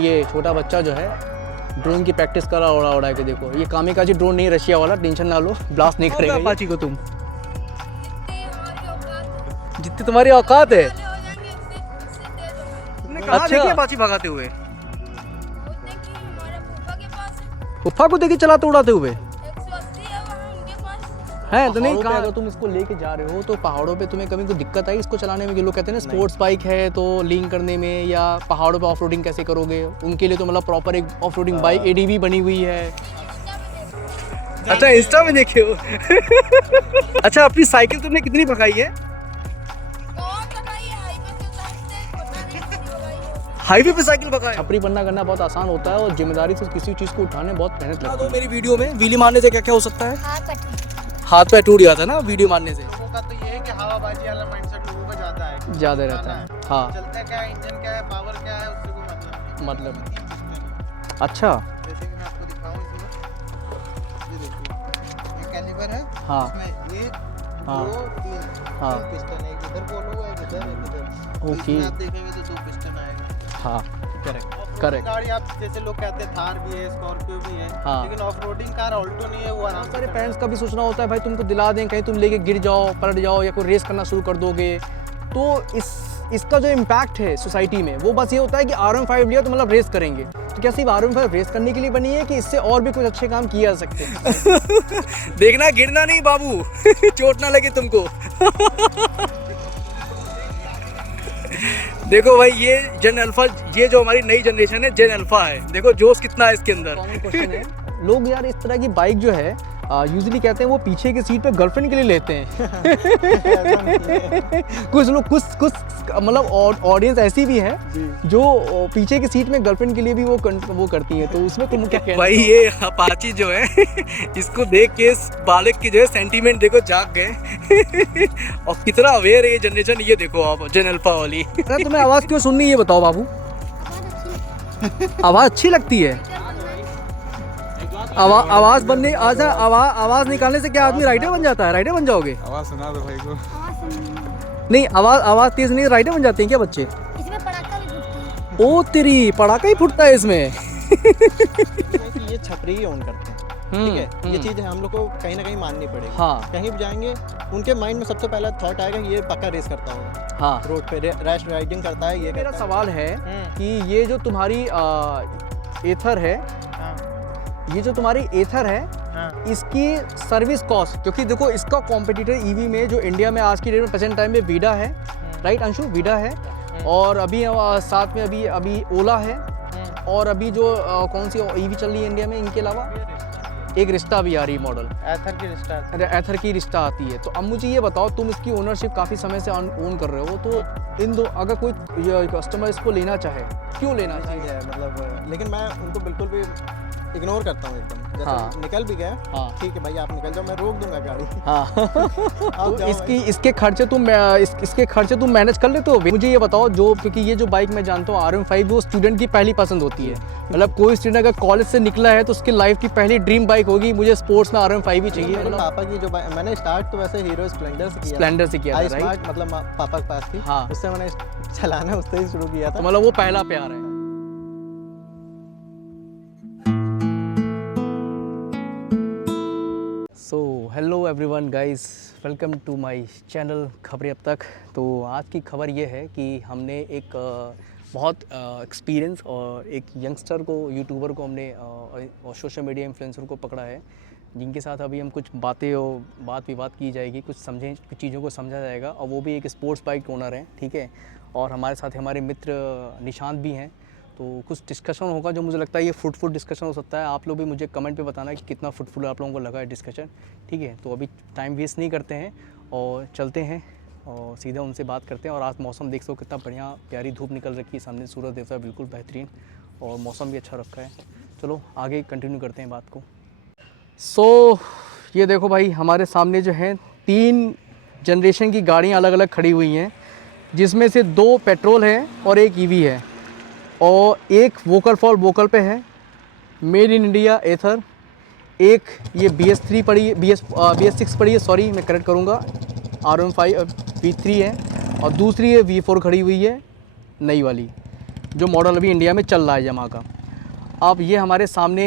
ये छोटा बच्चा जो है ड्रोन की प्रैक्टिस कर रहा उड़ा के। देखो ये कामिकाजी ड्रोन नहीं, रशिया वाला, टेंशन ना लो, ब्लास्ट नहीं करेगा अपाची को तुम। जितनी तुम्हारी औकात है। अच्छा अपाची भगाते हुए फुफा को देखिए चलाते उड़ाते हुए है। तो नहीं कहा, अगर तुम इसको लेके जा रहे हो तो पहाड़ों पे तुम्हें कभी कोई दिक्कत आई इसको चलाने में? लोग कहते हैं ना स्पोर्ट्स बाइक है तो लिंक करने में, या पहाड़ों पे ऑफ रोडिंग कैसे करोगे, उनके लिए तो मतलब प्रॉपर एक ऑफ रोडिंग बाइक एडीवी बनी हुई है। अच्छा इंस्टा में देखे हो? अच्छा अपनी साइकिल तुमने कितनी भगाई है? हाईवे पे साइकिल भगाई। छपरी बनना करना बहुत आसान होता है और जिम्मेदारी से किसी चीज को उठाने बहुत मेहनत लगती है। तो मेरी वीडियो में व्हीली मारने से क्या क्या हो सकता है? हाथ पे टूट जाता है ना वीडियो मारने से। लोगों का तो ये है कि हवाबाजी वाला माइंडसेट लोगों का ज्यादा है, ज्यादा रहता है। हाँ चलता क्या है, इंजन क्या है, पावर क्या है, उससे कोई मतलब मतलब अच्छा जैसे कि मैं आपको दिखाऊं इसमें, ये देखिए ये कैलिपर है। हाँ इसमें एक हाँ दो तीन हाँ पिस्टन है, एक इधर बोलो एक इधर एक इधर। ओके इसमें आप देखेंगे तो दो पिस्टन आएगा। हाँ करेक्ट करेक्ट। गाड़ी आप जैसे लोग कहते हैं थार भी है, स्कॉर्पियो भी है, हाँ। लेकिन ऑफ रोडिंग कार ऑल्टो नहीं है, वो आराम से सारे पेरेंट्स का भी सोचना होता है भाई तुमको दिला दें, कहीं तुम लेके गिर जाओ पलट जाओ या कोई रेस करना शुरू कर दोगे। तो इसका जो इम्पैक्ट है सोसाइटी में वो बस ये होता है कि RM5 लिया तो मतलब रेस करेंगे। तो क्या सिर्फ RM5 रेस करने के लिए बनी है कि इससे और भी कुछ अच्छे काम किए जा सकते हैं? देखना गिरना नहीं बाबू, चोट ना लगे तुमको। देखो भाई ये जेन अल्फा, ये जो हमारी नई जनरेशन है जेन अल्फा है। देखो जोश कितना है इसके अंदर। क्वेश्चन है लोग यार इस तरह की बाइक जो है यूजुअली कहते हैं वो पीछे की सीट पे गर्लफ्रेंड के लिए लेते हैं। कुछ लोग कुछ मतलब ऑडियंस ऐसी भी है जो पीछे की सीट में गर्लफ्रेंड के लिए भी वो करती है। तो उसमें तुम क्या कहना? भाई ये अपाची जो है इसको देख के बालक की जो है सेंटीमेंट देखो जाग गए। और कितना अवेयर है ये जनरेशन, ये देखो आप जेन अल्फा वाली। तुम्हें आवाज़ क्यों सुननी, ये बताओ बाबू? आवाज़ अच्छी लगती है? आवाज बनने आवाज निकालने से क्या आदमी राइडर बन जाता है? राइडर बन जाओगे? आवाज सुना दो भाई को। नहीं आवाज तेज नहीं, राइडर बन जाते हैं क्या बच्चे? इसमें पटाखा भी फूटता है। ओ तेरी, पटाखा ही फूटता है इसमें। ये छपरी ही ऑन करते हैं, ठीक है? ये चीज़ हम लोग को कहीं ना कहीं माननी पड़ेगी। हाँ कहीं भी जाएंगे उनके माइंड में सबसे पहला थॉट आएगा ये पक्का रेस करता होगा, हाँ रोड पे रैश राइडिंग करता है। ये मेरा करता सवाल है कि ये जो तुम्हारी एथर है, ये जो तुम्हारी एथर है, इसकी सर्विस कॉस्ट, क्योंकि देखो इसका कॉम्पिटिटर ईवी में जो इंडिया में आज की डेट में प्रेजेंट टाइम में वीडा है, राइट अंशु? वीडा है, और अभी साथ में अभी ओला है, और अभी जो कौन सी ईवी चल रही है इंडिया में इनके अलावा? एक रिश्ता भी आ रही मॉडल, एथर की रिश्ता आती है। तो अब मुझे ये बताओ, तुम इसकी ओनरशिप काफ़ी समय से ओन कर रहे हो, तो इन दो अगर कोई कस्टमर इसको लेना चाहे, क्यों लेना चाहिए? मतलब लेकिन मैं उनको बिल्कुल भी इग्नोर करता हूँ एकदम। जैसे हाँ। निकल भी गए, हाँ ठीक है भाई आप निकल जाओ, मैं रोक दूंगा गाड़ी। हाँ। तो इसके खर्चे तुम मैनेज कर लेते हो? मुझे ये बताओ, जो क्योंकि ये जो बाइक मैं जानता हूँ RM5 वो स्टूडेंट की पहली पसंद होती है। मतलब कोई स्टूडेंट अगर कॉलेज से निकला है तो उसकी लाइफ की पहली ड्रीम बाइक होगी, मुझे स्पोर्ट्स में RM5 ही चाहिए। मेरे पापा की जो मैंने स्टार्ट तो वैसे हीरो स्प्लेंडर से किया था, राइट? मतलब पापा के पास थी, हाँ। उससे मैंने चलाना उससे ही शुरू किया था। तो मतलब वो पहला प्यार है। So hello everyone guys, welcome to my channel खबरें अब तक। तो आज की खबर ये है कि हमने एक बहुत एक्सपीरियंस और एक यंगस्टर को, यूट्यूबर को हमने और सोशल मीडिया इन्फ्लुएंसर को पकड़ा है, जिनके साथ अभी हम कुछ बातें और बात विवाद की जाएगी, कुछ चीज़ों को समझा जाएगा। और वो भी एक स्पोर्ट्स बाइक ओनर हैं, ठीक है? और हमारे साथ हमारे मित्र निशांत भी हैं। तो कुछ डिस्कशन होगा जो मुझे लगता है ये फ्रूटफुल डिस्कशन हो सकता है। आप लोग भी मुझे कमेंट पे बताना कि कितना फ्रूटफुल आप लोगों को लगा है डिस्कशन, ठीक है? तो अभी टाइम वेस्ट नहीं करते हैं और चलते हैं और सीधा उनसे बात करते हैं। और आज मौसम देख सको कितना बढ़िया प्यारी धूप निकल रखी है, सामने सूरज देवता बिल्कुल बेहतरीन, और मौसम भी अच्छा रखा है। चलो आगे कंटिन्यू करते हैं बात को। सो ये देखो भाई, हमारे सामने जो है 3 जनरेशन की गाड़ियाँ अलग अलग खड़ी हुई हैं, जिसमें से 2 पेट्रोल हैं और एक ईवी है, और एक वोकल फॉर वोकल पे है, मेड इन इंडिया एथर। एक ये BS3 पड़ी है, BS6 पड़ी है, सॉरी मैं करेक्ट करूँगा, RM5 V3 है, और दूसरी है V4 खड़ी हुई है नई वाली। जो मॉडल अभी इंडिया में चल रहा है यामाहा का। अब ये हमारे सामने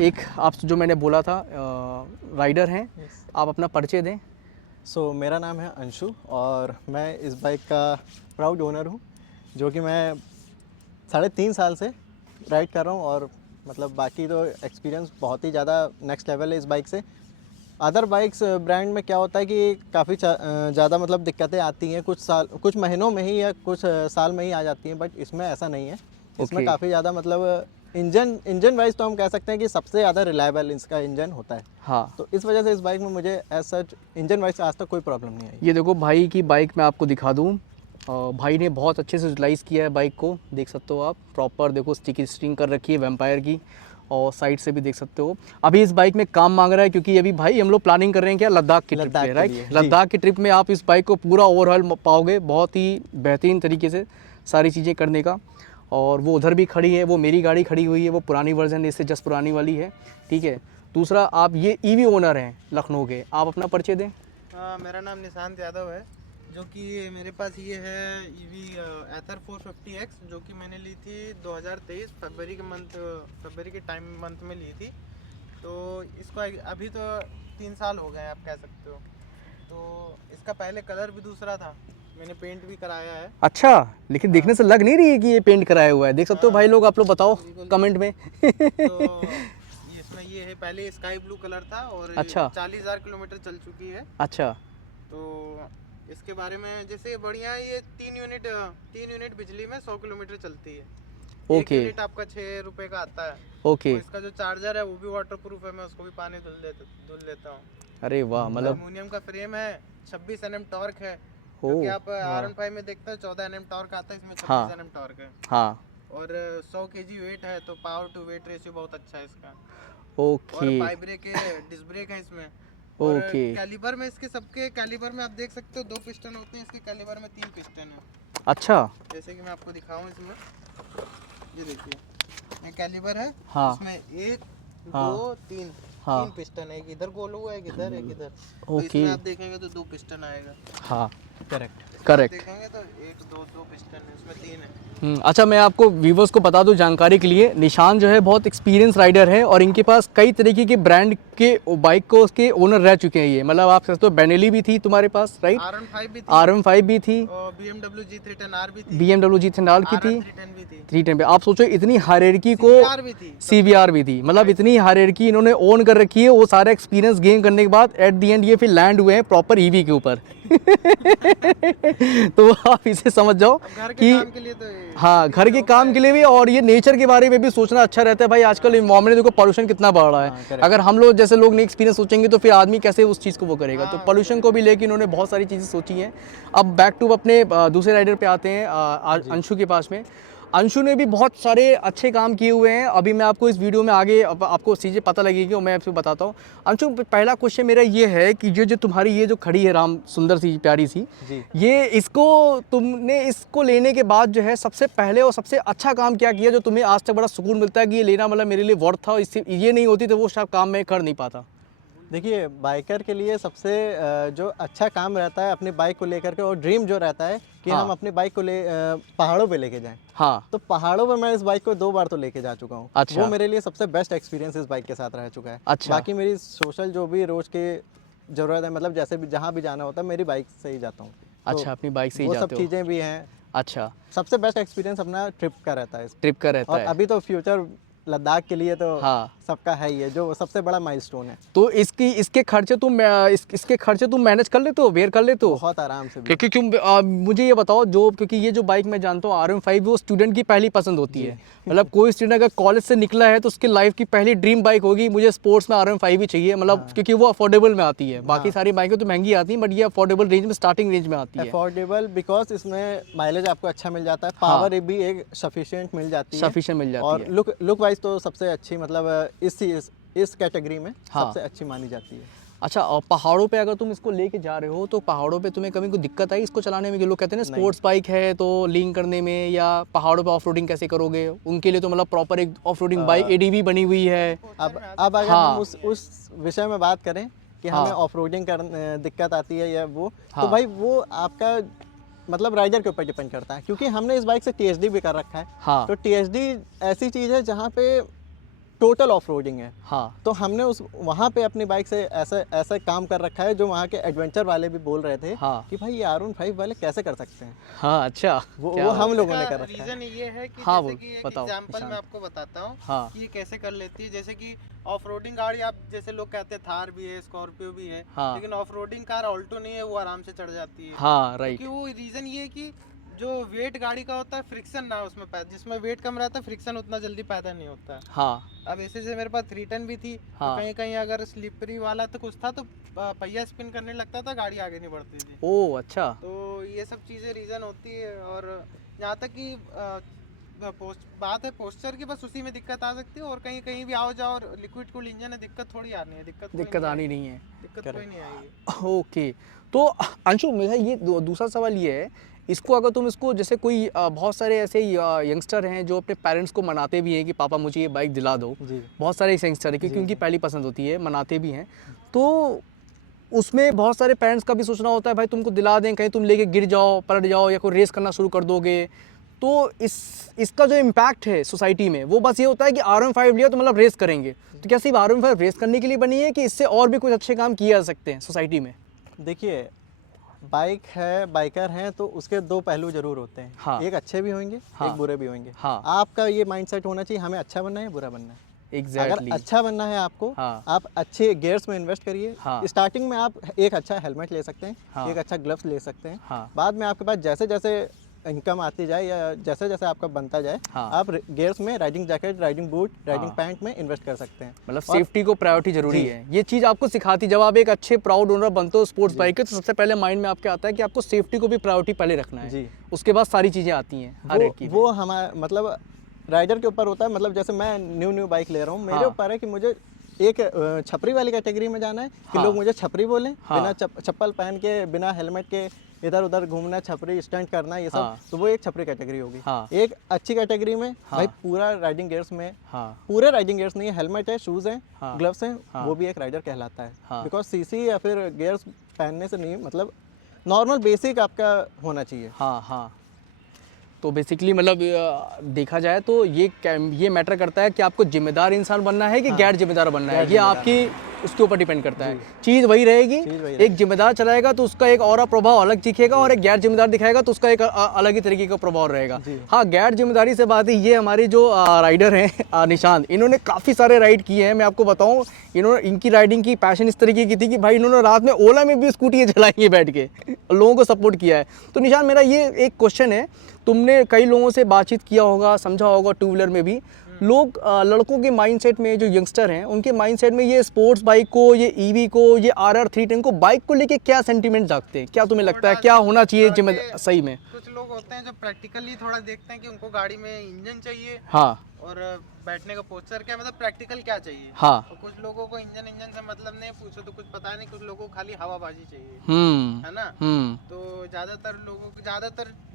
एक आप जो मैंने बोला था राइडर हैं, आप अपना परिचय दें। सो मेरा नाम है अंशु और मैं इस बाइक का प्राउड ओनर हूँ, जो कि मैं 3.5 साल से राइड कर रहा हूँ। और मतलब बाकी तो एक्सपीरियंस बहुत ही ज़्यादा नेक्स्ट लेवल है इस बाइक से। अदर बाइक्स ब्रांड में क्या होता है कि काफ़ी ज़्यादा मतलब दिक्कतें आती हैं, कुछ महीनों में ही या कुछ साल में ही आ जाती हैं, बट इसमें ऐसा नहीं है। इसमें काफ़ी ज़्यादा मतलब इंजन वाइज तो हम कह सकते हैं कि सबसे ज़्यादा रिलायबल इसका इंजन होता है। हाँ, तो इस वजह से इस बाइक में मुझे एज सच इंजन वाइज आज तक कोई प्रॉब्लम नहीं आई। ये देखो भाई की बाइक मैं आपको दिखा दूँ। भाई ने बहुत अच्छे से यूटिलाइज़ किया है बाइक को, देख सकते हो आप। प्रॉपर देखो स्टिकी स्टिंग कर रखी है वेम्पायर की, और साइड से भी देख सकते हो। अभी इस बाइक में काम मांग रहा है क्योंकि अभी भाई हम लोग प्लानिंग कर रहे हैं क्या, लद्दाख की ट्रिप पे, राइट। लद्दाख की ट्रिप में आप इस बाइक को पूरा ओवरऑल पाओगे, बहुत ही बेहतरीन तरीके से सारी चीज़ें करने का। और वो उधर भी खड़ी है, वो मेरी गाड़ी खड़ी हुई है, वो पुरानी वर्जन इससे जस्ट पुरानी वाली है, ठीक है। दूसरा, आप ये ईवी ओनर हैं लखनऊ के, आप अपना परिचय दें। मेरा नाम निशांत यादव है, जो कि मेरे पास ये है ईवी एथर 450X, जो कि मैंने ली थी 2023 फरवरी के मंथ में ली थी। तो इसको अभी तो 3 साल हो गए आप कह सकते हो। तो इसका पहले कलर भी दूसरा था, मैंने पेंट भी कराया है। अच्छा, लेकिन देखने से लग नहीं रही है कि ये पेंट कराया हुआ है, देख सकते हो भाई लोग, आप लोग बताओ कमेंट में। तो इसमें ये है, पहले स्काई ब्लू कलर था और अच्छा। 40,000 किलोमीटर चल चुकी है। अच्छा, तो इसके बारे में जैसे बढ़िया, ये 3 यूनिट बिजली में 100 किलोमीटर चलती है। ओके। 1 यूनिट आपका 6 रुपए का आता है। ओके। तो इसका जो चार्जर है वो भी वाटर प्रूफ है, मैं उसको भी पानी धुल लेता हूँ। अरे वाह, मतलब एल्युमिनियम का फ्रेम है, 26 Nm टॉर्क है। ओ, क्योंकि आप R15 में देखते हो 14 Nm टॉर्क आता है, इसमें 26 Nm टॉर्क है। हाँ, और 100 kg वेट है, तो पावर टू वेट रेशियो बहुत अच्छा है इसका। ओके। और पाई ब्रेक है, डिस्क ब्रेक है इसमें। और ओके। कैलिबर में इसके सबके कैलिबर में आप देख सकते हो 2 पिस्टन होते हैं, इसके कैलिबर में 3 पिस्टन है। अच्छा, जैसे कि मैं आपको दिखाऊं इसमें, ये देखिए, ये कैलिबर है। हाँ। इसमें 1 हाँ। 2 3 हाँ। 3 पिस्टन है, एक इधर गोल हुआ है, एक इधर, एक इधर। तो ओके। इसमें आप देखेंगे तो 2 पिस्टन आएगा। हाँ, करेक्ट। करेक्ट। देखेंगे तो 1 2 पिस्टन है, इसमें 3 है। अच्छा, मैं आपको व्यूवर्स को बता दूं जानकारी के लिए, निशान जो है बहुत एक्सपीरियंस राइडर है और इनके पास कई तरीके के ब्रांड के बाइक को उसके ओनर रह चुके हैं। ये मतलब आप सकते हो बेनेली भी थी तुम्हारे पास, राइट। RM5 भी थी, RM5 भी थी, और BMW G310R भी थी, BMW G310R की थी, RM310 भी थी, 310 पे। आप सोचो इतनी हायरार्की को, CBR भी थी। CBR भी थी, मतलब इतनी हायरार्की इन्होंने ओन कर रखी है। वो सारा एक्सपीरियंस गेन करने के बाद एट दी एंड ये फिर लैंड हुए हैं प्रॉपर ईवी के ऊपर। तो आप इसे समझ जाओ घर के कि काम के लिए तो हाँ, घर के काम के लिए भी, और ये नेचर के बारे में भी सोचना अच्छा रहता है भाई। आजकल इन्वायरमेंट देखो पॉल्यूशन कितना बढ़ रहा है। अगर हम लोग जैसे लोग नहीं एक्सपीरियंस सोचेंगे तो फिर आदमी कैसे उस चीज़ को वो करेगा। तो पॉल्यूशन को भी लेके इन्होंने बहुत सारी चीज़ें सोची हैं। अब बैक टू अपने दूसरे राइडर पे आते हैं, अंशु के पास में। अंशु ने भी बहुत सारे अच्छे काम किए हुए हैं। अभी मैं आपको इस वीडियो में आगे आपको चीज़ें पता लगेगी और मैं आपको बताता हूँ। अंशु, पहला क्वेश्चन मेरा ये है कि जो तुम्हारी ये जो खड़ी है राम, सुंदर सी प्यारी सी, ये इसको तुमने इसको लेने के बाद जो है सबसे पहले और सबसे अच्छा काम क्या किया जो तुम्हें आज तक बड़ा सुकून मिलता है कि ये लेना मतलब मेरे लिए वर्थ था, इससे ये नहीं होती तो वो सब काम मैं कर नहीं पाता? देखिए, बाइकर के लिए सबसे जो अच्छा काम रहता है अपनी बाइक को लेकर के, और ड्रीम जो रहता है कि हाँ। हम अपनी बाइक को पहाड़ों पे लेके जाएं। हाँ। तो पहाड़ों पे मैं इस बाइक को 2 बार तो लेके जा चुका हूँ। अच्छा। वो मेरे लिए सबसे बेस्ट एक्सपीरियंस इस बाइक के साथ रह चुका है। अच्छा। बाकी मेरी सोशल जो भी रोज की ज़रूरत है, मतलब जैसे भी जहाँ भी जाना होता है मेरी बाइक से ही जाता हूँ। अच्छा, अपनी बाइक से ही वो जाते सब हो? चीज़ें भी हैं। अच्छा, सबसे बेस्ट एक्सपीरियंस अपना ट्रिप का रहता है। ट्रिप का रहता और है। अभी तो फ्यूचर लद्दाख के लिए तो हाँ। सबका है ही है, जो सबसे बड़ा माइलस्टोन है। तो इसके खर्चे तुम मैनेज कर लेते हो, बेयर कर लेते हो? बहुत आराम से। क्योंकि मुझे ये बताओ, क्योंकि ये जो बाइक मैं जानता हूँ RM5, वो स्टूडेंट की पहली पसंद होती है। मतलब कोई स्टूडेंट अगर कॉलेज से निकला है तो उसकी लाइफ की पहली ड्रीम बाइक होगी, मुझे स्पोर्ट्स में RM5 ही चाहिए, मतलब क्योंकि वो अफोर्डेबल में आती है। बाकी सारी बाइकें तो महंगी आती हैं, बट ये अफोर्डेबल रेंज में, स्टार्टिंग रेंज में आती है। अफोर्डेबल बिकॉज इसमें माइलेज आपको अच्छा मिल जाता है, पावर भी एक सफिशिएंट मिल जाती है। सफिशिएंट मिल जाती और है। लुक वाइज तो सबसे अच्छी, मतलब इस कैटेगरी में सबसे अच्छी मानी जाती है। अच्छा, और पहाड़ों पे अगर तुम इसको लेके जा रहे हो तो पहाड़ों पे तुम्हें कभी कोई दिक्कत आई इसको चलाने में? कि लोग कहते हैं ना स्पोर्ट्स बाइक है तो लिंक करने में, या पहाड़ों पे ऑफ रोडिंग कैसे करोगे, उनके लिए तो मतलब प्रॉपर एक ऑफ रोडिंग बाइक ADV बनी हुई है। अब अगर हम उस विषय में बात करें कि हमें ऑफ रोडिंग कर दिक्कत आती है या वो, तो भाई वो आपका मतलब राइडर के ऊपर डिपेंड करता है, क्योंकि हमने इस बाइक से TSD भी कर रखा है। हाँ तो TSD ऐसी चीज़ है जहाँ पे टोटल ऑफ रोडिंग है। हाँ तो हमने उस वहाँ पे अपनी बाइक से ऐसा ऐसा काम कर रखा है जो वहाँ के एडवेंचर वाले भी बोल रहे थे हाँ कि भाई ये R15 वाले कैसे कर सकते हैं। हाँ। अच्छा क्या वो बात हम है। लोगों ने कर रखा है। रीजन ये है कि हाँ, जैसे वो कि एक बताओ, एग्जांपल मैं निशांत। आपको बताता हूँ हाँ कि ये कैसे कर लेती है। जैसे कि ऑफ रोडिंग गाड़ी आप जैसे लोग कहते हैं थार भी है, स्कॉर्पियो भी है, हाँ लेकिन ऑफ रोडिंग कार ऑल्टो नहीं है, वो आराम से चढ़ जाती है। हाँ राइट। क्योंकि वो रीजन ये है कि जो वेट गाड़ी का होता है फ्रिक्शन ना उसमें जिसमें वेट कम रहता है फ्रिक्शन उतना जल्दी पैदा नहीं होता है। हाँ अब ऐसे से मेरे पास 310 भी थी, हाँ। तो कहीं कहीं अगर स्लिपरी वाला तो कुछ था तो पहिया स्पिन करने लगता था, गाड़ी आगे नहीं बढ़ती थी। ओ अच्छा। तो ये सब चीज़ें रीज़न होती है। और यहाँ तक कि बात है पोस्चर की, बस उसी में दिक्कत आ सकती है। और कहीं कहीं भी आओ जाओ और लिक्विड कूल इंजन है, दिक्कत थोड़ी आनी है, दिक्कत आनी नहीं है। दिक्कत कोई नहीं आएगी। ओके। तो अंशु मेरा ये दूसरा सवाल ये है, इसको अगर तुम इसको जैसे कोई बहुत सारे ऐसे यंगस्टर हैं जो अपने पेरेंट्स को मनाते भी हैं कि पापा मुझे ये बाइक दिला दो। जी बहुत सारे ऐसे यंगस्टर हैं क्योंकि उनकी पहली पसंद होती है, मनाते भी हैं। तो उसमें बहुत सारे पेरेंट्स का भी सोचना होता है भाई तुमको दिला दें, कहीं तुम लेके गिर जाओ, पलट जाओ या कोई रेस करना शुरू कर दोगे। तो इसका जो इम्पैक्ट है सोसाइटी में वो बस ये होता है कि R15 लिया तो मतलब रेस करेंगे। तो क्या सिर्फ R15 रेस करने के लिए बनी है कि इससे और भी कुछ अच्छे काम किए जा सकते हैं सोसाइटी में? देखिए, बाइक है, बाइकर हैं तो उसके दो पहलू जरूर होते हैं। हाँ। एक अच्छे भी होंगे, हाँ। एक बुरे भी होंगे। हाँ। आपका ये माइंडसेट होना चाहिए हमें अच्छा बनना है, बुरा बनना है। एग्जैक्टली। अगर अच्छा बनना है आपको, हाँ। आप अच्छे गियर्स में इन्वेस्ट करिए। हाँ। स्टार्टिंग में आप एक अच्छा हेलमेट ले सकते हैं, हाँ। एक अच्छा ग्लव्स ले सकते हैं। हाँ। बाद में आपके पास जैसे जैसे इनकम आती जाए या जैसे जैसे आपका बनता जाए, हाँ। आप गियर्स में riding jacket, riding boot, riding हाँ। पैंट में इन्वेस्ट कर सकते हैं। मतलब और- सेफ्टी को प्रायोरिटी जरूरी जी। है। ये चीज़ आपको सिखाती, जब आप एक अच्छे प्राउड ओनर बनते हो स्पोर्ट्स बाइक के, तो सबसे पहले माइंड में आपके आता है कि आपको सेफ्टी को भी प्रायोरिटी पहले रखना है। जी। उसके बाद सारी चीज़ें आती हैं हर एक की। वो हमारा मतलब राइडर के ऊपर होता है। मतलब जैसे मैं न्यू बाइक ले रहा हूँ, मेरे हाँ। ऊपर है कि मुझे एक छपरी वाली कैटेगरी में जाना है कि हाँ। लोग मुझे छपरी बोलें, हाँ। बिना चप्पल पहन के, बिना हेलमेट के इधर उधर घूमना, छपरी स्टंट करना, ये सब। हाँ। तो वो एक छपरी कैटेगरी होगी। हाँ। एक अच्छी कैटेगरी में हाँ। भाई पूरा राइडिंग गियर्स में, हाँ पूरे राइडिंग गियर्स नहीं है, हेलमेट है, शूज़ हैं, हाँ। ग्लव्स हैं, हाँ। वो भी एक राइडर कहलाता है। हाँ। बिकॉज सीसी या फिर गियर्स पहनने से नहीं, मतलब नॉर्मल बेसिक आपका होना चाहिए। हाँ हाँ। तो बेसिकली मतलब देखा जाए तो ये मैटर करता है कि आपको जिम्मेदार इंसान बनना है कि गैर जिम्मेदार बनना है। ये आपकी उसके ऊपर डिपेंड करता है। चीज़ वही रहेगी। चीज़ वही एक जिम्मेदार चलाएगा तो उसका एक और प्रभाव अलग दिखेगा, और एक गैर जिम्मेदार दिखाएगा तो उसका एक अलग ही तरीके का प्रभाव रहेगा। हाँ, गैर जिम्मेदारी से बात है, ये हमारी जो राइडर हैं निशांत, इन्होंने काफ़ी सारे राइड किए हैं। मैं आपको बताऊँ, इनकी राइडिंग की पैशन इस तरीके की थी कि भाई इन्होंने रात में ओला में भी स्कूटी चलाई है बैठ के, लोगों को सपोर्ट किया है। तो निशांत, मेरा ये एक क्वेश्चन है, तुमने कई लोगों से बातचीत किया होगा, समझा होगा, टू व्हीलर में भी लोग लड़कों के माइंडसेट में, जो यंगस्टर हैं उनके माइंडसेट में ये स्पोर्ट्स बाइक को, ये ईवी को, ये RR310 को, बाइक को लेके क्या सेंटीमेंट जागते हैं? क्या तुम्हें लगता है क्या होना चाहिए जिम्मेदार सही में? कुछ लोग होते हैं जो प्रैक्टिकली थोड़ा देखते हैं कि उनको गाड़ी में इंजन चाहिए हाँ और बैठने का पोस्चर क्या, मतलब प्रैक्टिकल क्या चाहिए। हाँ। और कुछ लोगों को इंजन से मतलब नहीं, पूछो तो कुछ पता नहीं, कुछ लोगों को खाली हवाबाजी चाहिए, है ना। तो ज्यादातर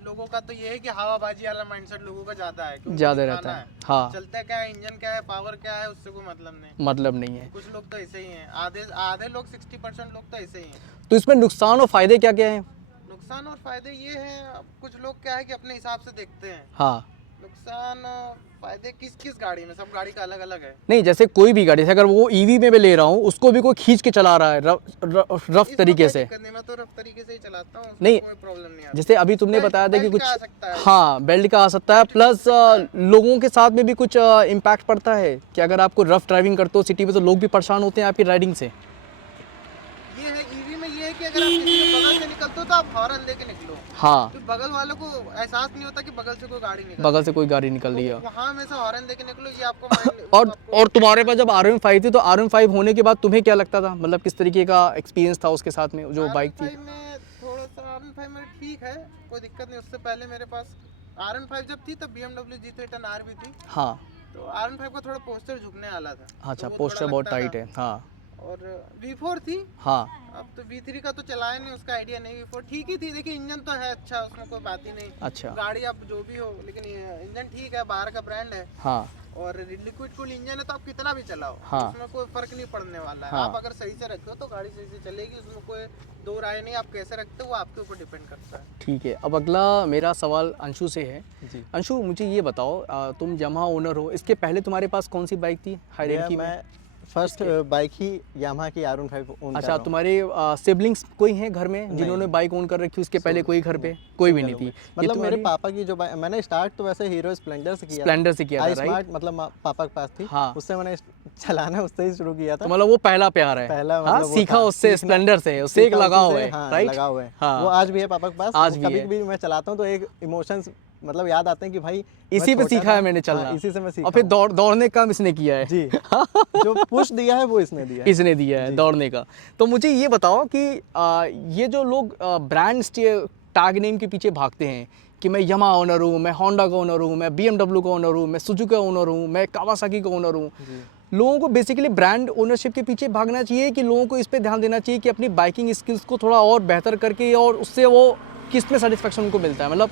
लोगों का तो ये है कि हवाबाजी वाला माइंडसेट लोगों का ज्यादा है, क्योंकि ज़्यादा कुछ रहता खाना है। हाँ, चलता क्या है, इंजन क्या है, पावर क्या है, उससे कोई मतलब नहीं। मतलब नहीं है। कुछ लोग तो ऐसे ही हैं, आधे लोग 60% लोग तो ऐसे ही हैं। तो इसमें नुकसान और फायदे क्या क्या हैं? नुकसान और फायदे ये हैं, अब कुछ लोग क्या है कि अपने हिसाब से देखते हैं। हाँ। नुकसान फायदे किस गाड़ी में, सब गाड़ी का अलग अलग है। नहीं, जैसे कोई भी गाड़ी, अगर वो ईवी में मैं ले रहा हूँ, उसको भी कोई खींच के चला रहा है रफ तरीके से। मैं तो रफ तरीके से ही चलाता हूँ, नहीं, कोई प्रॉब्लम नहीं आती। जैसे अभी तुमने बताया था कि बेल्ट कुछ, का आ सकता है। हाँ, बेल्ट का आ सकता है, प्लस लोगों के साथ में भी कुछ इम्पैक्ट पड़ता है कि अगर आपको रफ ड्राइविंग करते हो सिटी में, तो लोग भी परेशान होते हैं आपकी राइडिंग से। ये है ईवी में, ये है कि अगर आप किसी के बगल से निकलते हो तो आप हॉर्न लेके निकलो। हाँ, तो बगल वालों को एहसास नहीं होता कि बगल से कोई गाड़ी निकल, बगल से कोई गाड़ी निकल रही है। वहाँ में से हॉर्न लेके निकलो, ये आपको माइंड। और तुम्हारे पास जब RM5 थी, तो RM5 होने के बाद तुम्हें क्या लगता था, मतलब किस तरीके का एक्सपीरियंस था उसके साथ में, जो बाइक थी? में थोड़ा सा R5 में ठीक है, कोई दिक्कत नहीं। उससे पहले मेरे पास R5 जब थी तब BMW G310 R भी थी। हाँ। तो R5 का थोड़ा पोस्टर झुकने वाला था। अच्छा, तो वो पोस्टर थोड़ा बहुत लगता टाइट था। है। हाँ। और V4 थी। हाँ अब तो V3 का तो चलाया नहीं, उसका आइडिया नहीं। V4 ठीक ही थी, देखिए इंजन तो है अच्छा, उसमें कोई बात ही नहीं। अच्छा गाड़ी अब जो भी हो, लेकिन ये इंजन ठीक है, बाहर का ब्रांड है हाँ और लिक्विड कूल इंजन है, तो आप कितना भी चलाओ हाँ। उसमें कोई फर्क नहीं पड़ने वाला है। हाँ। आप अगर सही से रखते हो तो गाड़ी सही से चलेगी, उसमें कोई दो राय नहीं। आप कैसे रखते हो वो आपके ऊपर डिपेंड करता है। ठीक है। अब अगला मेरा सवाल अंशु से है। जी अंशु मुझे ये बताओ, तुम यामाहा ओनर हो, इसके पहले तुम्हारे पास कौन सी बाइक थी हायरार्की में? मैं फर्स्ट बाइक ही यामाहा की R15 ओन कर अच्छा, रहा हूँ। तुम्हारे सिबलिंग्स कोई हैं घर में जिन्होंने बाइक ओन कर रखी? उसके पहले कोई घर पे कोई भी नहीं थी? मतलब मेरे पापा की जो मैंने स्टार्ट तो वैसे हीरो स्प्लेंडर से किया स्प्लेंडर से किया था, आई राइट? स्मार्ट मतलब पापा के पास थी। हाँ। उससे मैंने चलाना उससे ही शुरू किया था। तो मतलब वो पहला प्यार है। पहला हाँ, मतलब वो सीखा था, उससे, सीखना- स्प्लेंडर से, उससे एक सीखा लगाव उसी से, है, हाँ, राइट? लगाव है। हाँ। वो आज भी है पापा के पास। आज भी कभी है। भी मैं चलाता हूँ तो एक इमोशंस मतलब याद आते हैं कि भाई इसी मैं पे छोटा सीखा है था, मैंने चलना। हाँ, इसी से मैं सीखा और फिर हूँ। दौड़ने का काम इसने किया है। जी जो पुश दिया है वो इसने दिया है। इसने दिया है दौड़ने का। तो मुझे ये बताओ कि ये जो लोग ब्रांड टैग नेम के पीछे भागते हैं कि मैं यामाहा ओनर हूँ, मैं होंडा का ओनर हूँ, मैं BMW का ओनर हूँ, मैं सुजुकी का ओनर हूँ, मैं कावासाकी का ओनर हूँ, लोगों को बेसिकली ब्रांड ओनरशिप के पीछे भागना चाहिए कि लोगों को इस पे ध्यान देना चाहिए कि अपनी बाइकिंग स्किल्स को थोड़ा और बेहतर करके और उससे वो किस में सेटिस्फेक्शन उनको मिलता है? मतलब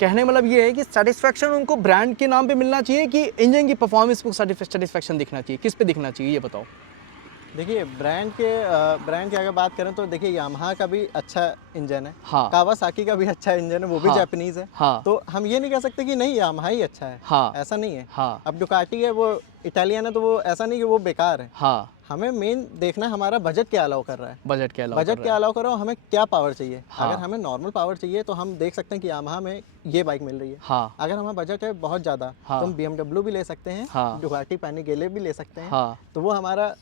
कहने मतलब ये है कि सेटिस्फेक्शन उनको ब्रांड के नाम पे मिलना चाहिए कि इंजन की परफॉर्मेंस को सेटिस्फेक्शन दिखना चाहिए? किस पे दिखना चाहिए ये बताओ। देखिए ब्रांड की अगर बात करें तो देखिए यामाहा का भी अच्छा इंजन है, हाँ। कावासाकी का भी अच्छा इंजन है, वो भी हाँ। जापानीज है। हाँ। तो हम ये नहीं कह सकते कि नहीं यामाहा ही अच्छा है। हाँ। ऐसा नहीं है। हाँ। अब डुकाटी है वो इटालियन है, तो वो ऐसा नहीं कि वो बेकार है। हाँ, हमें मेन देखना हमारा बजट क्या अलाउ कर रहा है। बजट के अलावा बजट क्या अलाउ कर रहा है, हमें क्या पावर चाहिए। हाँ। अगर हमें नॉर्मल पावर चाहिए तो हम देख सकते हैं कि यामाहा में ये बाइक मिल रही है। हाँ। अगर हमारा बजट है बहुत ज़्यादा हाँ। तो हम BMW भी ले सकते हैं, हाँ। डुकाटी पैनिगेले भी ले सकते हैं। हाँ। तो वो हमारा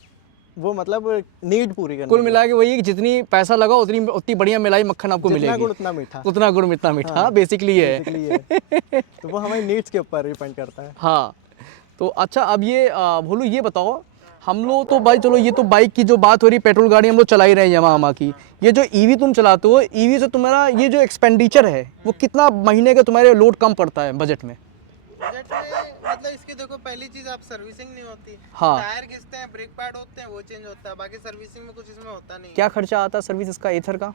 वो मतलब नीड पूरी करने कुल की। मिला के वही है कि जितनी पैसा लगा उतनी बढ़िया मिलाई मक्खन आपको जितना मिलेगी। गुड़ उतना मीठा। उतना गुड़ इतना मीठा, हाँ, बेसिकली ये है। basically ये है। तो वो हमारी नीड्स के ऊपर डिपेंड करता है। हाँ। तो अच्छा, अब ये भोलू ये बताओ, हम लोग तो भाई चलो ये तो बाइक की जो बात हो रही है, पेट्रोल गाड़ी हम लोग चला ही रहे हैं यामाहा की। ये जो ईवी तुम चलाते हो, ईवी से तुम्हारा ये जो एक्सपेंडिचर है वो कितना महीने का तुम्हारे लोड कम पड़ता है बजट में? बजट में मतलब इसके देखो, पहली चीज आप सर्विसिंग नहीं होती। हाँ। टायर घिसते हैं, ब्रेक पैड होते हैं, वो चेंज होता है, बाकी सर्विसिंग में कुछ इसमें होता नहीं। क्या खर्चा आता है सर्विस इसका, एथर का?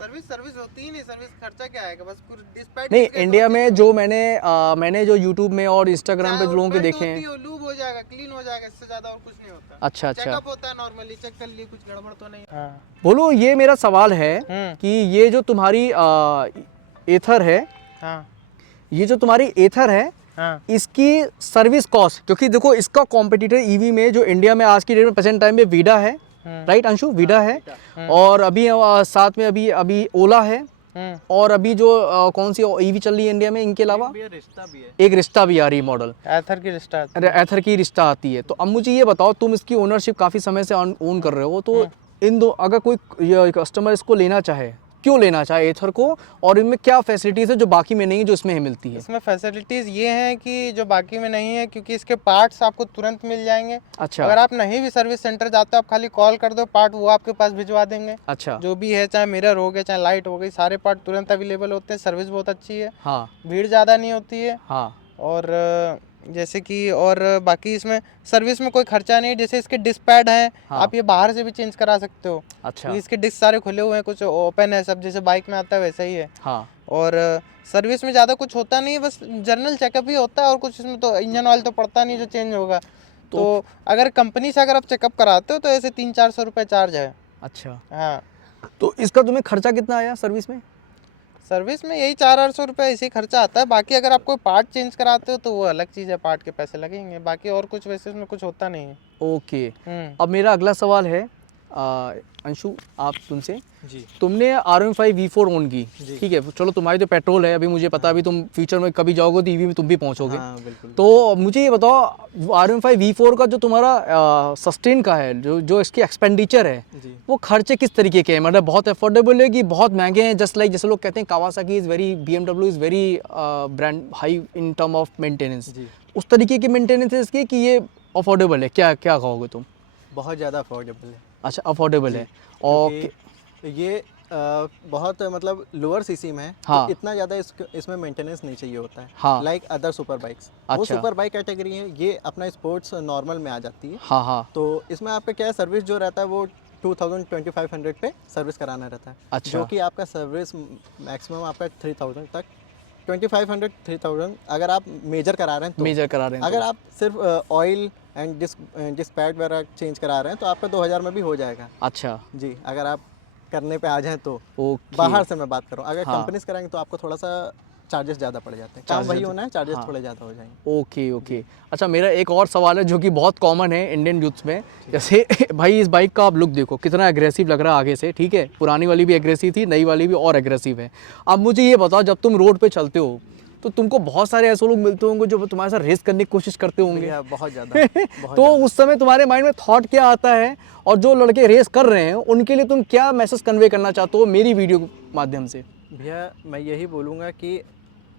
सर्विस होती ही नहीं। सर्विस खर्चा क्या आएगा, बस पूरी डिस्पैच। नहीं, इंडिया में जो मैंने जो यूट्यूब में और इंस्टाग्राम पे लोगों के देखे हैं। लूब हो जाएगा, क्लीन हो जाएगा, इससे ज्यादा और कुछ नहीं होता। अच्छा अच्छा। चेकअप होता है नॉर्मली, चेक कर लिए, कुछ गड़बड़ तो नहीं। बोलो, ये मेरा सवाल है कि ये जो तुम्हारी एथर है, हाँ ये जो तुम्हारी एथर है, हाँ इसकी सर्विस कॉस्ट, क्योंकि देखो इसका कॉम्पिटिटर ईवी में जो इंडिया में आज की डेट में प्रेजेंट टाइम में वीडा है, राइट अंशु? वीडा है, और अभी साथ में अभी ओला है, और अभी जो कौन सी ईवी चल रही है इंडिया में इनके अलावा? रिश्ता भी है। एक रिश्ता भी आ रही है मॉडल, एथर की रिस्टा। एथर की रिश्ता आती है। तो अब मुझे ये बताओ, तुम इसकी ओनरशिप काफ़ी समय से ओन कर रहे हो, तो इन दो अगर कोई कस्टमर इसको लेना चाहे, क्यों लेना चाहे एथर को, और इनमें क्या फैसिलिटीज़ है जो बाकी में नहीं है जो इसमें मिलती है? इसमें फैसिलिटीज़ ये हैं कि जो बाकी में नहीं है, क्योंकि इसके पार्ट्स आपको तुरंत मिल जाएंगे। अच्छा। अगर आप नहीं भी सर्विस सेंटर जाते हो, आप खाली कॉल कर दो, पार्ट वो आपके पास भिजवा देंगे। अच्छा। जो भी है, चाहे मिरर हो गया, चाहे लाइट हो गई, सारे पार्ट तुरंत अवेलेबल होते हैं। सर्विस बहुत अच्छी है, हाँ। भीड़ ज़्यादा नहीं होती है। हाँ। और जैसे कि और बाकी इसमें सर्विस में कोई खर्चा नहीं। जैसे इसके डिस्क पैड हैं, हाँ। आप ये बाहर से भी चेंज करा सकते हो। अच्छा। तो इसके डिस्क सारे खुले हुए हैं, कुछ ओपन है, सब जैसे बाइक में आता है वैसा ही है। हाँ। और सर्विस में ज़्यादा कुछ होता नहीं है, बस जनरल चेकअप ही होता है, और कुछ इसमें तो इंजन ऑयल तो पड़ता नहीं जो चेंज होगा। तो अगर कंपनी से अगर आप चेकअप कराते हो तो ऐसे 300-400 रुपये चार्ज है। अच्छा। हाँ। तो इसका तुम्हें खर्चा कितना आया सर्विस में? सर्विस में यही 400-800 रुपये ऐसे ही खर्चा आता है। बाकी अगर आप कोई पार्ट चेंज कराते हो तो वो अलग चीज़ है, पार्ट के पैसे लगेंगे। बाकी और कुछ वैसे इसमें कुछ होता नहीं है। ओके। अब मेरा अगला सवाल है अंशु, आप तुमसे, जी। तुमने R15 V4 ओन की, ठीक है, चलो तुम्हारी तो पेट्रोल है, अभी मुझे पता अभी तुम फ्यूचर में कभी जाओगे तो ईवी में तुम भी पहुंचोगे। हाँ, बिल्कुल। तो मुझे ये बताओ, R15 V4 का जो तुम्हारा सस्टेन का है, जो इसकी एक्सपेंडिचर है, जी। वो खर्चे किस तरीके के हैं? मतलब बहुत अफोर्डेबल है कि बहुत महंगे हैं? जस्ट लाइक जैसे लोग कहते हैं Kawasaki is very, BMW is very brand high in term of maintenance, जी। उस तरीके की मेंटेनेंस है इसकी कि ये अफोर्डेबल है? क्या क्या कहोगे तुम? बहुत ज़्यादा अफोर्डेबल है। अच्छा, अफोर्डेबल है। और क्योंकि ये बहुत मतलब लोअर सीसी में है, हाँ। तो इतना ज़्यादा इसमें मेंटेनेंस नहीं चाहिए होता है, हाँ। Like other super bikes. वो अच्छा। सुपर बाइक कैटेगरी है, ये अपना स्पोर्ट्स नॉर्मल में आ जाती है। हाँ हाँ। तो इसमें आपका क्या है, सर्विस जो रहता है वो 2000-2500 पे सर्विस कराना रहता है। अच्छा। जो कि आपका सर्विस मैक्सिमम आपका 3000 तक, 2500-3000 अगर आप मेजर करा रहे हैं तो। मेजर करा रहे हैं अगर तो। आप सिर्फ ऑयल एंड डिस्क पैड वगैरह चेंज करा रहे हैं तो आपका 2000 में भी हो जाएगा अच्छा। जी, अगर आप करने पे आ जाएं तो। ओके। बाहर से मैं बात कर रहा हूँ, अगर हाँ। कंपनीज कराएंगे तो आपको थोड़ा सा चार्जेस ज़्यादा पड़ जाते हैं। काम वही Charges- होना है, चार्जेस हाँ। थोड़े ज़्यादा हो जाएंगे। Okay okay. अच्छा, मेरा एक और सवाल है जो कि बहुत कॉमन है इंडियन यूथ्स में। जैसे भाई इस बाइक का आप लुक देखो, कितना एग्रेसिव लग रहा है आगे से, ठीक है। पुरानी वाली भी एग्रेसिव थी, नई वाली भी और एग्रेसिव है। अब मुझे ये बताओ, जब तुम रोड पे चलते हो तो तुमको बहुत सारे ऐसे लोग मिलते होंगे जो तुम्हारे साथ रेस करने की कोशिश करते होंगे। भैया बहुत ज़्यादा बहुत तो उस समय तुम्हारे माइंड में थॉट क्या आता है, और जो लड़के रेस कर रहे हैं उनके लिए तुम क्या मैसेज कन्वे करना चाहते हो मेरी वीडियो के माध्यम से? भैया मैं यही बोलूँगा कि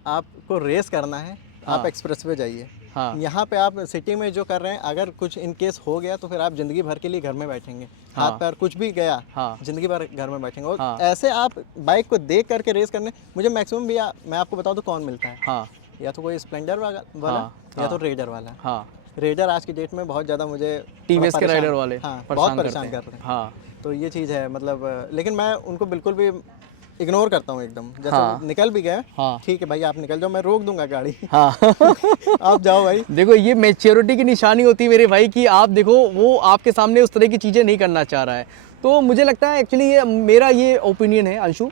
आपको रेस करना है, हाँ। आप एक्सप्रेस पे जाइए। हाँ। यहाँ पे आप सिटी में जो कर रहे हैं, अगर कुछ इन केस हो गया तो फिर आप ज़िंदगी भर के लिए घर में बैठेंगे। हाँ। हाथ पैर कुछ भी गया, हाँ। ज़िंदगी भर घर में बैठेंगे। और हाँ। ऐसे आप बाइक को देख करके रेस करने, मुझे मैक्सिमम भी मैं आपको बताऊँ तो कौन मिलता है, हाँ या तो कोई स्प्लेंडर वाला हाँ, या तो हाँ। रेडर वाला। हाँ। रेडर आज की डेट में बहुत ज़्यादा मुझे टीवीएस के परेशान- राइडर वाले हाँ, बहुत परेशान परेशान करते कर रहे हैं। हैं। हाँ। तो ये चीज़ है, मतलब लेकिन मैं उनको बिल्कुल भी इग्नोर करता हूँ एकदम। जैसे हाँ। वो निकल भी गए, हाँ। ठीक है भाई आप निकल जाओ, मैं रोक दूंगा गाड़ी। हाँ। आप जाओ भाई। देखो, ये मैच्योरिटी की निशानी होती है मेरे भाई, कि आप देखो वो आपके सामने उस तरह की चीज़ें नहीं करना चाह रहा है। तो मुझे लगता है एक्चुअली ये मेरा ये ओपिनियन है अंशु,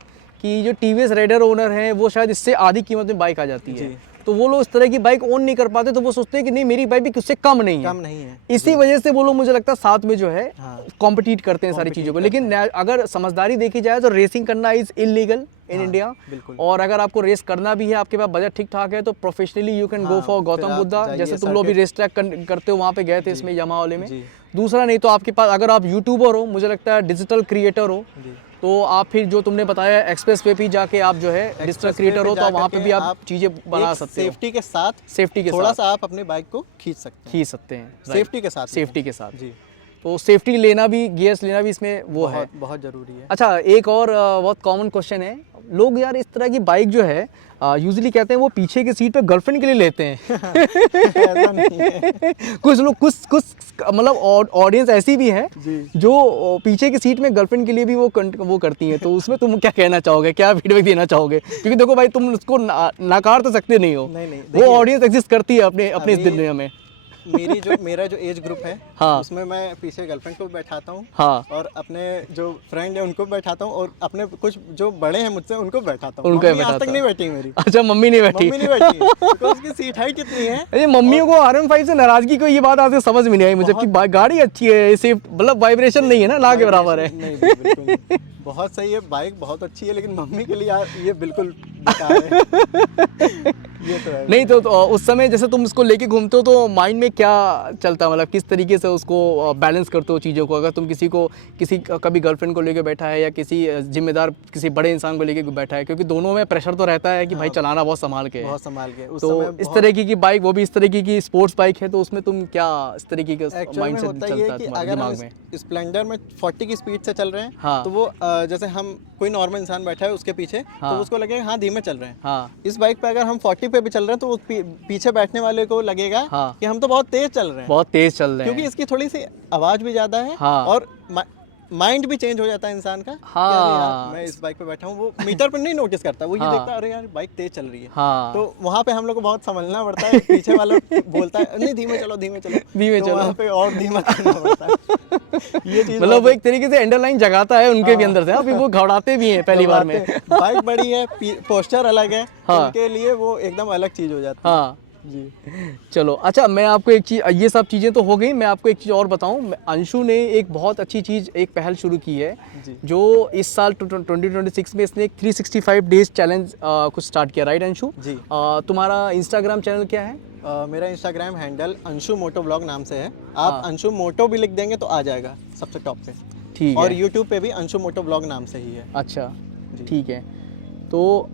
कि जो टीवीएस राइडर ओनर हैं वो शायद इससे आधी कीमत में बाइक आ जाती है। जी। तो वो लोग इस तरह की बाइक ओन नहीं कर पाते, तो वो सोचते हैं कि नहीं मेरी बाइक भी उससे कम नहीं है। कम नहीं है। इसी वजह से वो लोग मुझे लगता है साथ में जो है हाँ। कॉम्पिटिट करते हैं सारी चीज़ों को। लेकिन अगर समझदारी देखी जाए तो रेसिंग करना इज़ इलीगल इन इंडिया। बिल्कुल। और अगर आपको रेस करना भी है, आपके पास बजट ठीक ठाक है, तो प्रोफेशनली यू कैन गो हाँ, फॉर फिर गौतम आप बुद्धा, जाइए जैसे तुम लोग भी circuit- रेस ट्रैक करते हो, वहाँ पे गए थे इसमें यमा वाले में। जी। दूसरा नहीं तो आपके पास, अगर आप यूट्यूबर हो, मुझे लगता है डिजिटल क्रिएटर हो, जी। तो आप फिर जो तुमने बताया एक्सप्रेस पे भी जाके आप जो है डिजिटल एक्सप्रेस क्रिएटर पे हो, तो जा वहाँ पे करके भी आप चीज़ें बना एक सकते हो, सेफ्टी के साथ, सेफ्टी के थोड़ा साथ सा आप अपनी बाइक को खींच सकते हैं। खींच सकते हैं। सेफ्टी के साथ। सेफ्टी के साथ। जी। तो सेफ्टी लेना भी, गियर्स लेना भी इसमें वो है। बहुत बहुत ज़रूरी है। अच्छा, एक और बहुत कॉमन क्वेश्चन है, लोग यार इस तरह की बाइक जो है यूजुअली कहते हैं वो पीछे की सीट पे गर्लफ्रेंड के लिए लेते हैं। ऐसा नहीं है। कुछ लोग कुछ मतलब ऑडियंस ऐसी भी है जी। जो पीछे की सीट में गर्लफ्रेंड के लिए भी वो करती हैं। तो उसमें तुम क्या कहना चाहोगे, क्या फीडबैक देना चाहोगे? क्योंकि देखो भाई, तुम उसको नकार तो सकते नहीं हो। नहीं, वो देखिए, ऑडियंस एग्जिस्ट करती है अपने इस अभी- दुनिया में। मेरा जो एज ग्रुप है, हाँ। उसमें मैं पीछे गर्लफ्रेंड को भी बैठाता हूँ, हाँ। और अपने जो फ्रेंड है उनको भी बैठाता हूँ, और अपने कुछ जो बड़े हैं मुझसे उनको भी बैठाता हूँ। उनको मम्मी भी आज तक बैठाता नहीं बैठी मेरी। अच्छा, मम्मी नहीं बैठी। मम्मी नहीं बैठी क्योंकि उसकी सीट हाइट कितनी है। अरे मम्मियों को RM5 से नाराजगी को ये बात आज तक समझ में नहीं आई मुझे, कि गाड़ी अच्छी है, सिर्फ मतलब वाइब्रेशन नहीं है ना, ना के बराबर है। नहीं, बिल्कुल नहीं। बहुत सही है, बाइक बहुत अच्छी है, लेकिन मम्मी के लिए यार ये बिल्कुल बेकार है। ये तो है। नहीं तो उस समय जैसे तुम इसको लेके घूमते हो तो माइंड में क्या चलता है, मतलब किस तरीके से उसको बैलेंस करते हो चीज़ों को? अगर तुम किसी कभी गर्लफ्रेंड को लेके बैठा है, या किसी जिम्मेदार किसी बड़े इंसान को लेके बैठा है, क्योंकि दोनों में प्रेशर तो रहता है कि भाई चलाना बहुत संभाल के है। बहुत संभाल के उस तो समय इस तरीके की बाइक, वो भी इस तरीके की स्पोर्ट्स बाइक है, तो उसमें तुम क्या इस तरीके का एक्चुअल में माइंड होता सेट ये चलता है कि है तुम्हारे अगर दिमाग हम में? स्प्लेंडर में 40 की स्पीड से चल रहे हैं, हाँ। तो वो जैसे हम कोई नॉर्मल इंसान बैठा है उसके पीछे, हाँ। तो उसको लगेगा हाँ धीमे चल रहे हैं। हाँ। इस बाइक पे अगर हम 40 पे भी चल रहे हैं तो वो पीछे बैठने वाले को लगेगा हाँ। कि हम तो बहुत तेज चल रहे हैं, बहुत तेज चल रहे क्योंकि हैं। इसकी थोड़ी सी आवाज़ भी ज़्यादा है। हाँ। और माइंड भी चेंज हो जाता है इंसान का कि हाँ। अरे यार मैं इस बाइक पे बैठा हूँ। वो मीटर पर नहीं नोटिस करता, वो ये हाँ। देखता है अरे यार बाइक तेज चल रही है। हाँ। तो वहाँ पे हम लोग को बहुत समझना पड़ता है, पीछे वाला बोलता है नहीं धीमे चलो धीमे चलो, धीमे तो चलो। वहाँ पे और धीमा करना पड़ता है। ये चीज़ मतलब वो एक तरीके से अंडरलाइन जगाता है उनके भी अंदर से, फिर वो घबराते भी हैं पहली बार में। बाइक बड़ी है, पोस्टर अलग है, तो हाँ। उनके लिए वो एकदम अलग चीज़ हो जाती है। हाँ। जी। चलो, अच्छा मैं आपको एक चीज़, ये सब चीज़ें तो हो गई, मैं आपको एक चीज़ और बताऊं। अंशु ने एक बहुत अच्छी चीज़, एक पहल शुरू की है, जी। जो इस साल 2026 में इसने एक 365 डेज चैलेंज कुछ स्टार्ट किया, राइट अंशु? जी। तुम्हारा इंस्टाग्राम चैनल क्या है? मेरा इंस्टाग्राम हैंडल अंशु मोटो ब्लॉग नाम से है। आप अंशु मोटो भी लिख देंगे तो आ जाएगा सबसे टॉप पे। ठीक और है। यूट्यूब पे भी अंशु मोटो ब्लॉग नाम से ही है। अच्छा, ठीक है। तो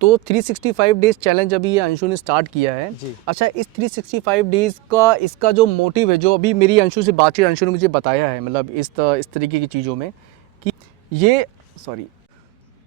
365 डेज चैलेंज अभी ये अंशु ने स्टार्ट किया है। जी। अच्छा, इस 365 डेज का इसका जो मोटिव है, जो अभी मेरी अंशु से बातचीत, अंशु ने मुझे बताया है, मतलब इस तरीके की चीज़ों में, कि ये सॉरी।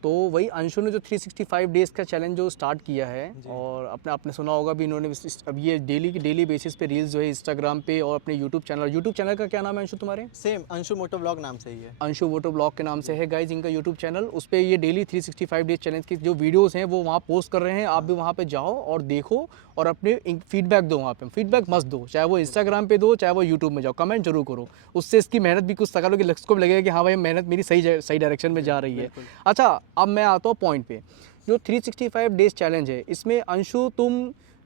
तो वही अंशु ने जो 365 डेज़ का चैलेंज जो स्टार्ट किया है, और आपने सुना होगा भी इन्होंने अब ये डेली बेसिस पे रील्स जो है इंस्टाग्राम पे और अपने यूट्यूब चैनल का क्या नाम है अंशु तुम्हारे? सेम अंशु मोटो ब्लॉग नाम से ही है। अंशु मोटो ब्लॉग के नाम से है गाइज इनका यूट्यूब चैनल। उस पर ये डेली 365 डेज चैलेंज की जो वीडियोस हैं वो वहाँ पोस्ट कर रहे हैं। आप भी वहाँ पे जाओ और देखो और अपने फीडबैक दो। वहाँ पे फीडबैक मस्त दो, चाहे वो इंस्टाग्राम पे दो चाहे वो यूट्यूब में जाओ, कमेंट जरूर करो। उससे इसकी मेहनत भी कुछ सकालों के लक्ष्य को लगेगा कि हाँ भाई मेहनत मेरी सही डायरेक्शन में जा रही है। अच्छा, अब मैं आता हूँ पॉइंट पे। जो 365 डेज चैलेंज है, इसमें अंशु तुम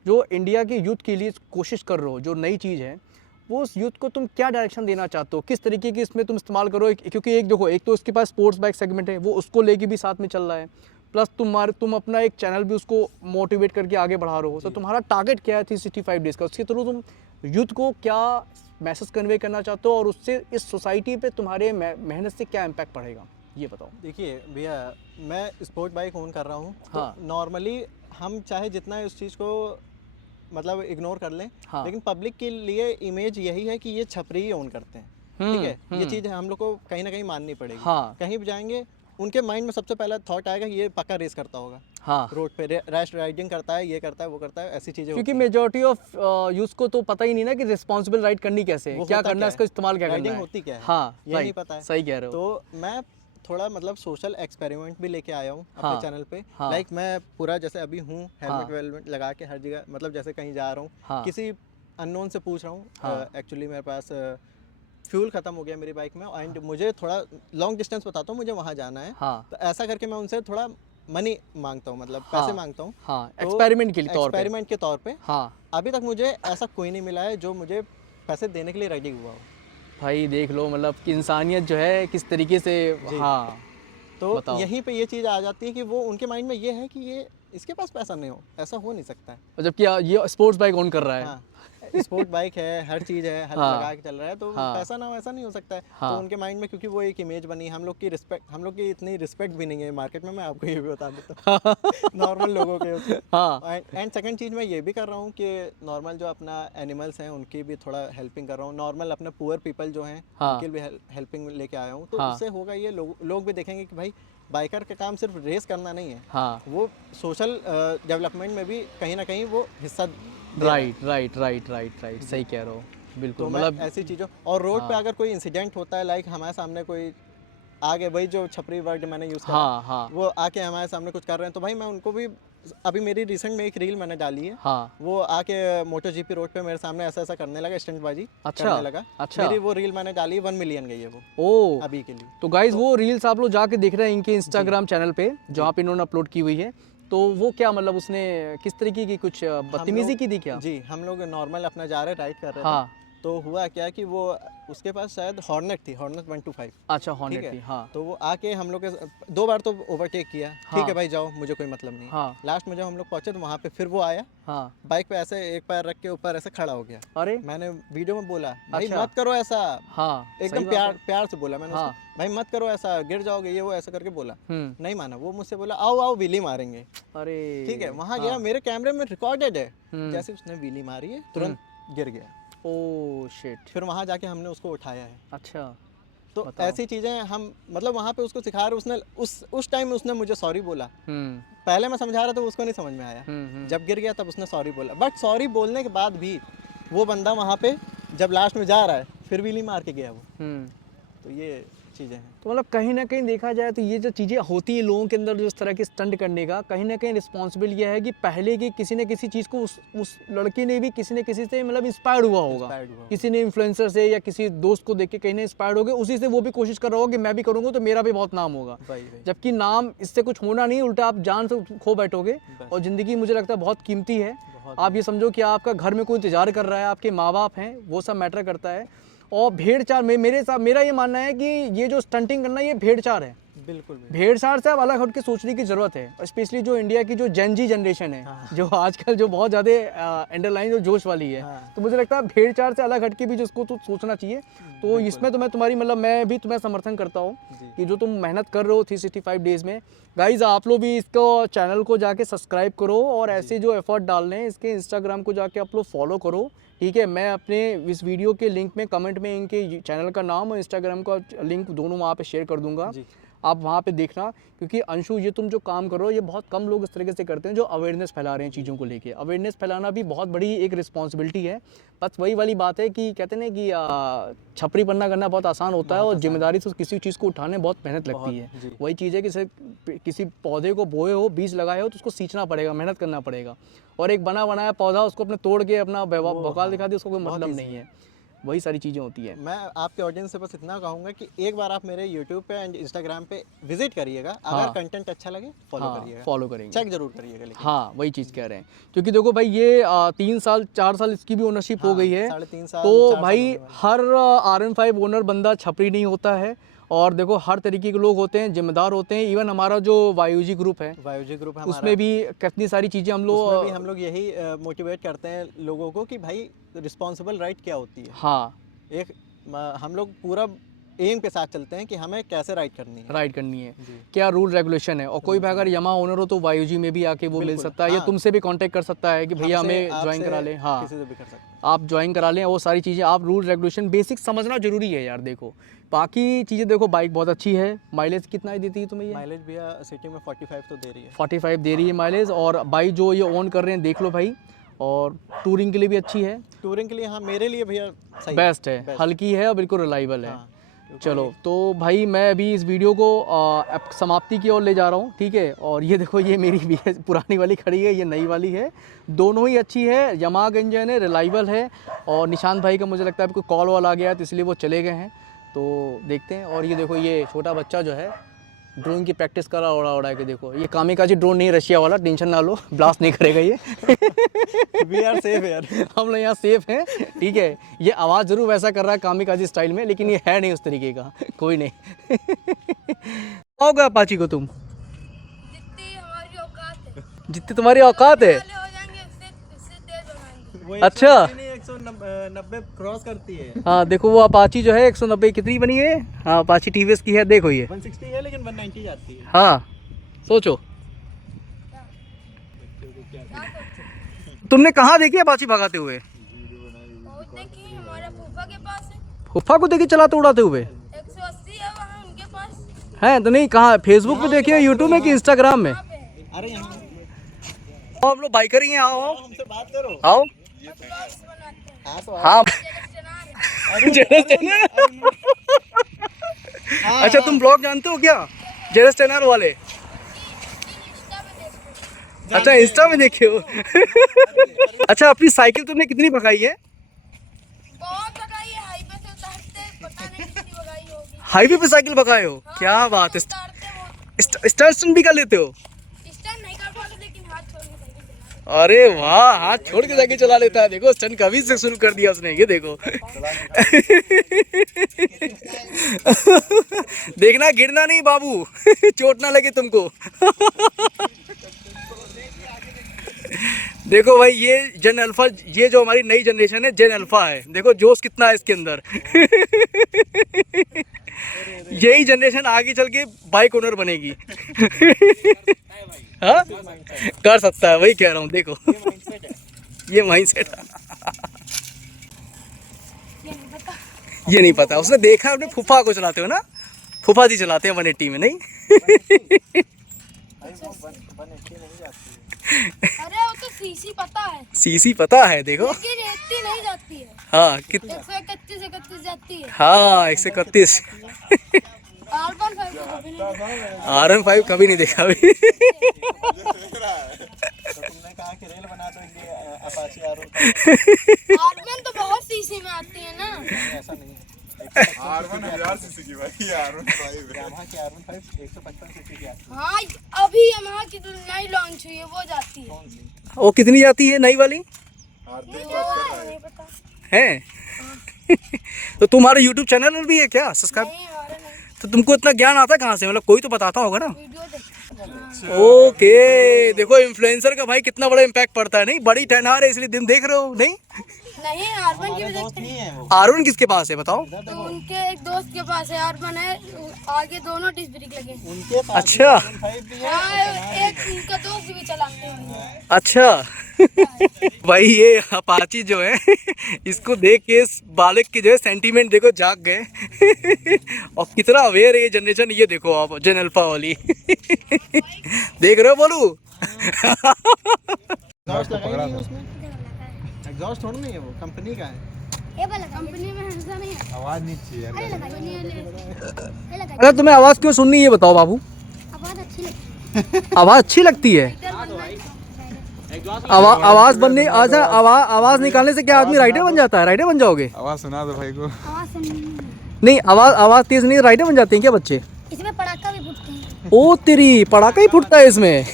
जो इंडिया के यूथ के लिए कोशिश कर रहे हो, जो नई चीज़ है, वो उस यूथ को तुम क्या डायरेक्शन देना चाहते हो, किस तरीके की इसमें तुम इस्तेमाल करो? क्योंकि एक देखो, एक तो इसके पास स्पोर्ट्स बाइक सेगमेंट है, वो उसको लेके भी साथ में चल रहा है, प्लस तुम अपना एक चैनल भी उसको मोटिवेट करके आगे बढ़ा रहे हो। तो तुम्हारा टारगेट क्या है 365 डेज़ का? उसके थ्रू तुम यूथ को क्या मैसेज कन्वे करना चाहते हो और उससे इस सोसाइटी पे तुम्हारे मेहनत से क्या इम्पैक्ट पड़ेगा, ये बताओ। देखिए भैया, मैं स्पोर्ट बाइक ओन कर रहा हूँ। हाँ। तो नॉर्मली हम चाहे जितना उस चीज़ को मतलब इग्नोर कर लें, हाँ। लेकिन पब्लिक के लिए इमेज यही है कि ये छपरी ही ओन करते हैं। ठीक है, ये चीज़ हम लोग को कहीं ना कहीं माननी पड़ेगी। हाँ। कहीं भी जाएंगे उनके माइंड में सबसे पहला थॉट आएगा ये पक्का रेस करता होगा, हाँ, रोड पे रैश राइडिंग करता है, ये करता है, वो करता है, ऐसी चीज़ें क्योंकि होती हैं। मेजॉरिटी ऑफ यूथ को तो पता ही नहीं ना कि रिस्पॉन्सिबल राइड करनी कैसे है, वो क्या होता करना है, क्या इसका इस्तेमाल क्या करना राइडिंग है। होती क्या है, हाँ, ये नहीं पता है। सही कह रहे हो। तो मैं थोड़ा मतलब सोशल एक्सपेरिमेंट भी लेके आया हूँ हाँ। अपने चैनल पे। हाँ। लाइक मैं पूरा जैसे अभी हूँ, हाँ। हेलमेट वेलमेट लगा के हर जगह, मतलब जैसे कहीं जा रहा हूँ, हाँ। किसी अननोन से पूछ रहा हूँ। हाँ। एक्चुअली मेरे पास फ्यूल ख़त्म हो गया मेरी बाइक में एंड मुझे थोड़ा लॉन्ग डिस्टेंस बताता हूँ, मुझे वहाँ जाना है। हाँ। तो ऐसा करके मैं उनसे थोड़ा मनी मांगता हूँ, मतलब हाँ। पैसे मांगता हूँ। हाँ, तो एक्सपेरिमेंट के तौर पे। एक्सपेरिमेंट के तौर पे हाँ अभी तक मुझे ऐसा कोई नहीं मिला है जो मुझे पैसे देने के लिए रेडी हुआ हो। भाई, देख लो मतलब कि इंसानियत जो है किस तरीके से। हाँ, तो बताओ। यहीं पे ये चीज़ आ जाती है कि वो उनके माइंड में ये है कि ये इसके पास पैसा नहीं हो, ऐसा हो नहीं सकता है। और जबकि ये स्पोर्ट्स बाइक ओन कर रहा है। हाँ, स्पोर्ट बाइक है, हर चीज़ है, हेल्प हाँ। लगा के चल रहा है, तो हाँ। पैसा ना हो ऐसा नहीं हो सकता है। हाँ। तो उनके माइंड में क्योंकि वो एक इमेज बनी, हम लोग की रिस्पेक्ट, हम लोग की इतनी रिस्पेक्ट भी नहीं है मार्केट में, मैं आपको ये भी बता देता हूँ नॉर्मल लोगों के उसमें। हाँ। एंड सेकंड चीज़ मैं ये भी कर रहा हूँ कि नॉर्मल जो अपना एनिमल्स हैं उनकी भी थोड़ा हेल्पिंग कर रहा हूँ। नॉर्मल अपने पुअर पीपल जो हैं हाँ। उनके भी हेल्पिंग लेके आया हूँ। तो हाँ। उससे होगा ये, लोग भी देखेंगे कि भाई बाइकर का काम सिर्फ रेस करना नहीं है, हाँ, वो सोशल डेवलपमेंट में भी कहीं ना कहीं वो हिस्सा दे रहा है। राइट, सही कह रहे हो, बिल्कुल। तो मैं मतलब ऐसी चीज़ों और रोड पे हाँ। अगर कोई इंसिडेंट होता है, लाइक हमारे सामने कोई आगे, वही जो छपरी वर्ड मैंने यूज़ करा, हाँ, हाँ, वो आके हमारे सामने कुछ कर रहे हैं, तो भाई मैं उनको भी, अभी मेरी रिसेंट में एक रील मैंने डाली है, हाँ। वो आके मोटो जीपी रोड पे मेरे सामने ऐसा ऐसा करने लगा, स्टंटबाजी अच्छा, करने लगा। अच्छा। मेरी वो रील मैंने डाली, 1 मिलियन गई है वो ओ, अभी के लिए। तो गाइज वो रील्स आप लोग जाके देख रहे हैं इनके इंस्टाग्राम चैनल पे, जहाँ पे इन्होंने अपलोड की हुई है। तो वो क्या मतलब उसने किस तरीके की कुछ बदतमीजी की थी क्या? जी, हम लोग नॉर्मल अपना जा रहे राइड कर रहे हाँ। थे, तो हुआ क्या कि वो उसके पास शायद हॉर्नेट थी, हॉर्नेट 125। अच्छा, हॉर्नेट ठीक थी। है, हाँ, तो वो आके हम लोग के 2 बार तो ओवरटेक किया। हाँ। ठीक है भाई जाओ, मुझे कोई मतलब नहीं। हाँ, लास्ट में जब हम लोग पहुंचे तो वहाँ पे फिर वो आया, हाँ। बाइक पे ऐसे एक पैर रख के ऊपर ऐसे खड़ा हो गया। अरे, मैंने वीडियो में बोला भाई अच्छा। मत करो ऐसा, हाँ, एकदम सही बात है। प्यार से बोला मैंने हाँ। उसको, भाई मत करो ऐसा, गिर जाओगे, ये वो ऐसा करके बोला। हम्म। नहीं माना, वो मुझसे बोला आओ आओ व्हीली मारेंगे। अरे, ठीक है, वहाँ गया, मेरे कैमरे में रिकॉर्डेड है, हम्म। जैसे उसने व्हीली मारी है तुरंत गिर गया। Oh shit. फिर वहाँ जाके हमने उसको उठाया है। अच्छा, तो बताओ। ऐसी चीज़ें हम मतलब वहाँ पे उसको सिखा रहे, उसने उस टाइम उसने मुझे सॉरी बोला। हम्म, पहले मैं समझा रहा था, उसको नहीं समझ में आया। जब गिर गया तब उसने सॉरी बोला, बट सॉरी बोलने के बाद भी वो बंदा वहाँ पे जब लास्ट में जा रहा है फिर व्हीली मार के गया वो। हम्म। तो ये चीज़ें हैं। तो मतलब कहीं ना कहीं देखा जाए तो ये जो चीज़ें होती है लोगों के अंदर, जो इस तरह की स्टंट करने का, कहीं ना कहीं रिस्पॉन्सिबल ये है कि पहले की किसी न किसी चीज़ को उस लड़के ने भी किसी न किसी से मतलब इंस्पायर्ड हुआ होगा। Inspired हुआ। किसी ने इन्फ्लुएंसर से या किसी दोस्त को देख के कहीं ना इंस्पायर्ड हो गए, उसी से वो भी कोशिश कर रहा होगा कि मैं भी करूँगा तो मेरा भी बहुत नाम होगा। भाई जबकि नाम इससे कुछ होना नहीं, उल्टा आप जान से खो बैठोगे। बस। और ज़िंदगी मुझे लगता है बहुत कीमती है। बहुत आप ये समझो कि आपका घर में कोई इंतजार कर रहा है, आपके माँ बाप हैं, वो सब मैटर करता है। और भेड़-चाल मेरे साथ मेरा ये मानना है कि ये जो स्टंटिंग करना ये भेड़-चाल है। बिल्कुल भेड़-चाल से अब अलग हट के सोचने की ज़रूरत है, स्पेशली जो इंडिया की जो जेन जी जनरेशन है, हाँ। जो आजकल जो बहुत ज़्यादा अंडरलाइन जो जोश वाली है। हाँ। तो मुझे लगता है भेड़-चाल से अलग हट के भी जिसको तो सोचना चाहिए। तो इसमें तो मैं तुम्हारी मतलब मैं भी तुम्हें समर्थन करता हूँ जी। कि जो तुम मेहनत कर रहे हो 365 डेज़ में। गाइज़ आप लोग भी इसको चैनल को जाके सब्सक्राइब करो और ऐसे जो एफर्ट डाल रहे हैं इसके इंस्टाग्राम को जाके आप लोग फॉलो करो, ठीक है। मैं अपने इस वीडियो के लिंक में कमेंट में इनके चैनल का नाम और इंस्टाग्राम का लिंक दोनों वहाँ पे शेयर कर दूंगा। जी। आप वहाँ पे देखना, क्योंकि अंशु ये तुम जो काम करो ये बहुत कम लोग इस तरीके से करते हैं जो अवेयरनेस फैला रहे हैं चीज़ों को लेके। अवेयरनेस फैलाना भी बहुत बड़ी एक रिस्पॉन्सिबिलिटी है। बस वही वाली बात है कि कहते हैं ना कि छपरी पन्ना करना बहुत आसान होता है और जिम्मेदारी से किसी चीज़ को उठाने बहुत मेहनत लगती है। वही चीज़ है कि किसी पौधे को बोए हो, बीज लगाए हो तो उसको सींचना पड़ेगा, मेहनत करना पड़ेगा। और एक बना बनाया पौधा उसको अपने तोड़ के अपना बौकाल दिखा दे, उसको कोई मतलब नहीं है। वही सारी चीज़ें होती है। मैं आपके ऑडियंस से बस इतना कहूँगा कि एक बार आप मेरे यूट्यूब पे एंड इंस्टाग्राम पे विजिट करिएगा। अगर कंटेंट अच्छा लगे फॉलो करिएगा, फॉलो करेंगे, चेक जरूर करिएगा। लेकिन हाँ वही चीज़ कह रहे हैं, क्योंकि देखो भाई ये 3 साल 4 साल इसकी भी ओनरशिप हो गई है। 3.5 साल तो भाई हर RM5 ओनर बंदा छपरी नहीं होता है। और देखो हर तरीके के लोग होते हैं, जिम्मेदार होते हैं। इवन हमारा जो वायुजी ग्रुप है, उसमें भी कितनी सारी चीज़ें हम लोग यही मोटिवेट करते हैं लोगों को कि भाई रिस्पॉन्सिबल राइड क्या होती है। हाँ, एक हम लोग पूरा एम के साथ चलते हैं कि हमें कैसे राइड करनी है, क्या रूल रेगुलेशन है। और कोई भी अगर यमा ओनर हो तो वायुजी में भी आके वो मिल सकता है, या तुमसे भी कांटेक्ट कर सकता है कि भैया हमें ज्वाइन करा लें। हाँ, किसी से भी कर सकते हैं, आप ज्वाइन करा लें। वो सारी चीज़ें आप रूल रेगुलेशन बेसिक समझना जरूरी है यार। देखो बाकी चीज़ें देखो, बाइक बहुत अच्छी है। माइलेज कितना ही देती है तुम्हें ये? माइलेज भैया सिटी में 45 तो दे रही है। 45 दे रही है माइलेज। और बाइक जो ये ऑन कर रहे हैं देख लो भाई, और टूरिंग के लिए भी अच्छी है। टूरिंग के लिए हाँ, मेरे लिए भैया सही बेस्ट है, हल्की है और बिल्कुल रिलायबल है। हाँ, चलो तो भाई मैं अभी इस वीडियो को समाप्ति की ओर ले जा रहा हूँ, ठीक है। और ये देखो ये मेरी भी है, पुरानी वाली खड़ी है, ये नई वाली है। दोनों ही अच्छी है, यमाहा का इंजन है, रिलायबल है। और निशांत भाई का मुझे लगता है कोई कॉल वॉल आ गया है तो इसलिए वो चले गए हैं, तो देखते हैं। और ये देखो ये छोटा बच्चा जो है ड्रोन की प्रैक्टिस कर रहा उड़ा के। देखो ये कामिकाजी ड्रोन नहीं, रशिया वाला, टेंशन ना लो, ब्लास्ट नहीं करेगा ये। वी आर सेफ यार, हम लोग यहाँ सेफ हैं, ठीक है। ये आवाज़ जरूर वैसा कर रहा है कामिकाजी स्टाइल में, लेकिन ये है नहीं उस तरीके का, कोई नहीं। हो गया अपाची को तुम? जितनी हमारी औकात है, जितनी तुम्हारी औकात है। वाले हो जाएंगे उससे तेज हो जाएंगे। अच्छा। 190 क्रॉस करती है। हाँ देखो वो अपाची जो है 190 कितनी बनी है? हाँ अपाची TVS की है, देखो ये 160 है लेकिन 190 जाती है। हाँ सोचो, तुमने कहाँ देखी अपाची भगाते हुए? बहुत देखी, हमारे फूफा के पास है, फुफ्फा को देखी चलाते उड़ाते हुए? 180 है वहाँ उनके पास। हैं तो नहीं, कहाँ फेसबुक पे देखी है, यूट्यूब में कि इंस्टाग्राम में? वहाँ पे है। अरे यहाँ आओ हम लोग बाइकर ही हैं, आओ आओ हमसे बात करो। आओ। ब्लॉग्स बनाते हैं। हाँ तो हाँ चैनल है। अच्छा तुम ब्लॉग जानते हो क्या, जेरस टेनर वाले? इंस्टा पे देखते हैं। अच्छा इंस्टा में देखे हो। अच्छा अपनी साइकिल तुमने कितनी भगाई है? बहुत भगाई है, हाईवे से उतारते पता नहीं कितनी भगाई होगी। हाईवे पे साइकिल भगाए हो? क्या बात है। उतारते वो स्टंट भी कर लेते हो? स्टैंड नहीं कर पाते, लेकिन हाथ छोड़ के साइकिल चलाते अरे वाह, हाथ छोड़ के साइकिल चला लेता है। देखो स्टंट कभी से शुरू कर दिया उसने, ये देखो। देखना गिरना नहीं बाबू, चोट ना लगे तुमको। देखो भाई ये जेन अल्फा, ये जो हमारी नई जनरेशन है जेन अल्फा है। देखो जोश कितना है इसके अंदर। यही जनरेशन आगे चल के बाइक ओनर बनेगी। हाँ कर सकता है, वही कह रहा हूँ। देखो ये माइंडसेट है। ये नहीं पता, उसने देखा अपने फूफा को चलाते हो ना, फूफा जी चलाते हैं 180 में, नहीं? अरे वो तो सीसी पता है, सीसी पता है, देखो। लेकिन इतनी नहीं जाती है। हाँ कितना? 131 जाती है। हाँ 131। R15 तो कभी नहीं देखा। RM5 कभी नहीं देखा अभी। तो तुमने कहा कि रेल बना दो ये अपाची R15। R1 तो बहुत सीसी में आती है ना। ऐसा नहीं है। R1 1000 सीसी की भाई, R15 यामाहा की R15 155 सीसी की आती हाँ अभी यमाहा की जो नई लॉन्च हुई है वो जाती है। वो कितनी जाती है नई वाली? नहीं पता। है? तो तुम्हारा YouTube चैनल भी है क्या सब्सक्राइब? नहीं हमारा नहीं, तो तुमको इतना ज्ञान आता कहाँ से? मतलब कोई तो बताता होगा ना। वीडियो देखते हैं। ओके देखो इन्फ्लुएंसर का भाई कितना बड़ा इम्पैक्ट पड़ता है, नहीं? बड़ी टहनार है इसलिए दिन देख रहे हो, नहीं? नहीं R1 की भी देखते हैं। है वो। R1 किसके पास है बताओ? तो उनके एक दोस्त के पास है R1 है, आगे दोनों डिस्क ब्रेक लगे हैं। उनके पास अच्छा R15 भी है। हाँ एक उनका दोस्त भी चलाते हैं। अच्छा। भाई ये अपाची जो है इसको देख के इस बालक के जो है सेंटीमेंट देखो जाग गए। और कितना अवेयर है ये जनरेशन, ये देखो आप जेन अल्फा वाली। देख रहे हो बोलू। एग्जॉस्ट लगा नहीं है उसमें, एग्जॉस्ट थोड़ा नहीं है, वो कंपनी का है। कंपनी में ऐसा नहीं है। आवाज नहीं चाहिए यार। अगर तुम्हें आवाज़ क्यों सुननी है ये बताओ बाबू। आवाज अच्छी लगती आवाज़ अच्छी लगती है। आवाज़ बनने अच्छा आवाज़ निकालने से क्या आदमी राइडर बन जाता है? राइडर बन जाओगे? आवाज सुना दो भाई को। आवाज सुननी नहीं आवाज़ तेज नहीं, राइडर बन जाते हैं क्या बच्चे? इसमें पटाखा भी फूटते हैं। ओ तेरी, पटाखा ही फूटता है इसमें।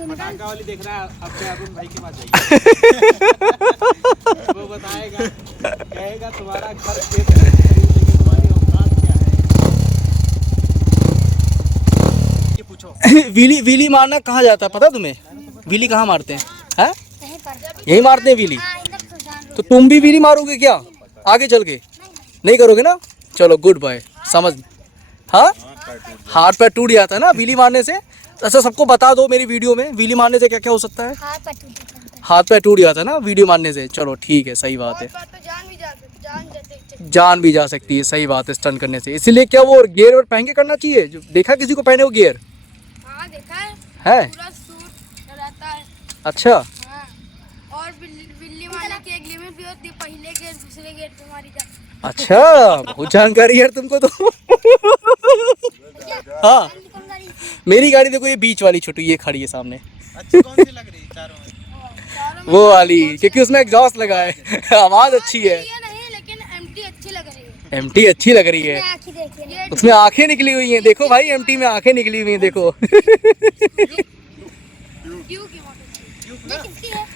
पटाखा वाली देख रहा है, अब से अरुण भाई के पास जाइए। वो बताएगा, कहेगा तुम्हारा घर खेत है, लेकिन तुम्हारी औकात क्या है, ये पूछो। वीली मारना कहाँ जाता है पता है तुम्हें? वीली कहाँ मारते हैं? हैं? कहीं पर यही मारते हैं वीली। हाँ, इधर तो जान लो। तो तुम भी वीली मारोगे क्या आगे चल के? नहीं करोगे ना? चलो गुड बाय, समझ। हाँ, हाथ पैर टूट जाता है ना वीली मारने से। अच्छा सबको बता दो मेरी वीडियो में वीली मारने से क्या क्या हो सकता है। हाथ पर टूट जाता है। हाथ पैर टूट जाता है ना वीडियो मारने से। चलो ठीक है, सही बात है। तो जान भी जा सकती, जान भी जा सकती है, सही बात है स्टंट करने से। इसीलिए क्या वो गियर और पहन के करना चाहिए? जो देखा किसी को पहने वो गियर हाँ देखा है, है? पूरा सूट रहता है। अच्छा हाँ। और बिल्ली मारने की एक लिमिट भी होती है, पहले गेट दूसरे गेट पे मारी जाती है। अच्छा, बहुत जानकारी है यार तुमको तो। हाँ, मेरी गाड़ी देखो ये बीच वाली छोटू ये खड़ी है सामने, अच्छी कौन सी लग रही है चारों में? वो वाली, क्योंकि उसमें एग्जॉस्ट लगा है। आवाज अच्छी है। ये नहीं लेकिन एमटी अच्छी लग रही है। एमटी अच्छी लग रही है। आँखें देखिए, उसमें आंखें निकली हुई हैं, देखो भाई एमटी में आंखें निकली हुई हैं देखो। क्यों की मोटर ये किसकी है?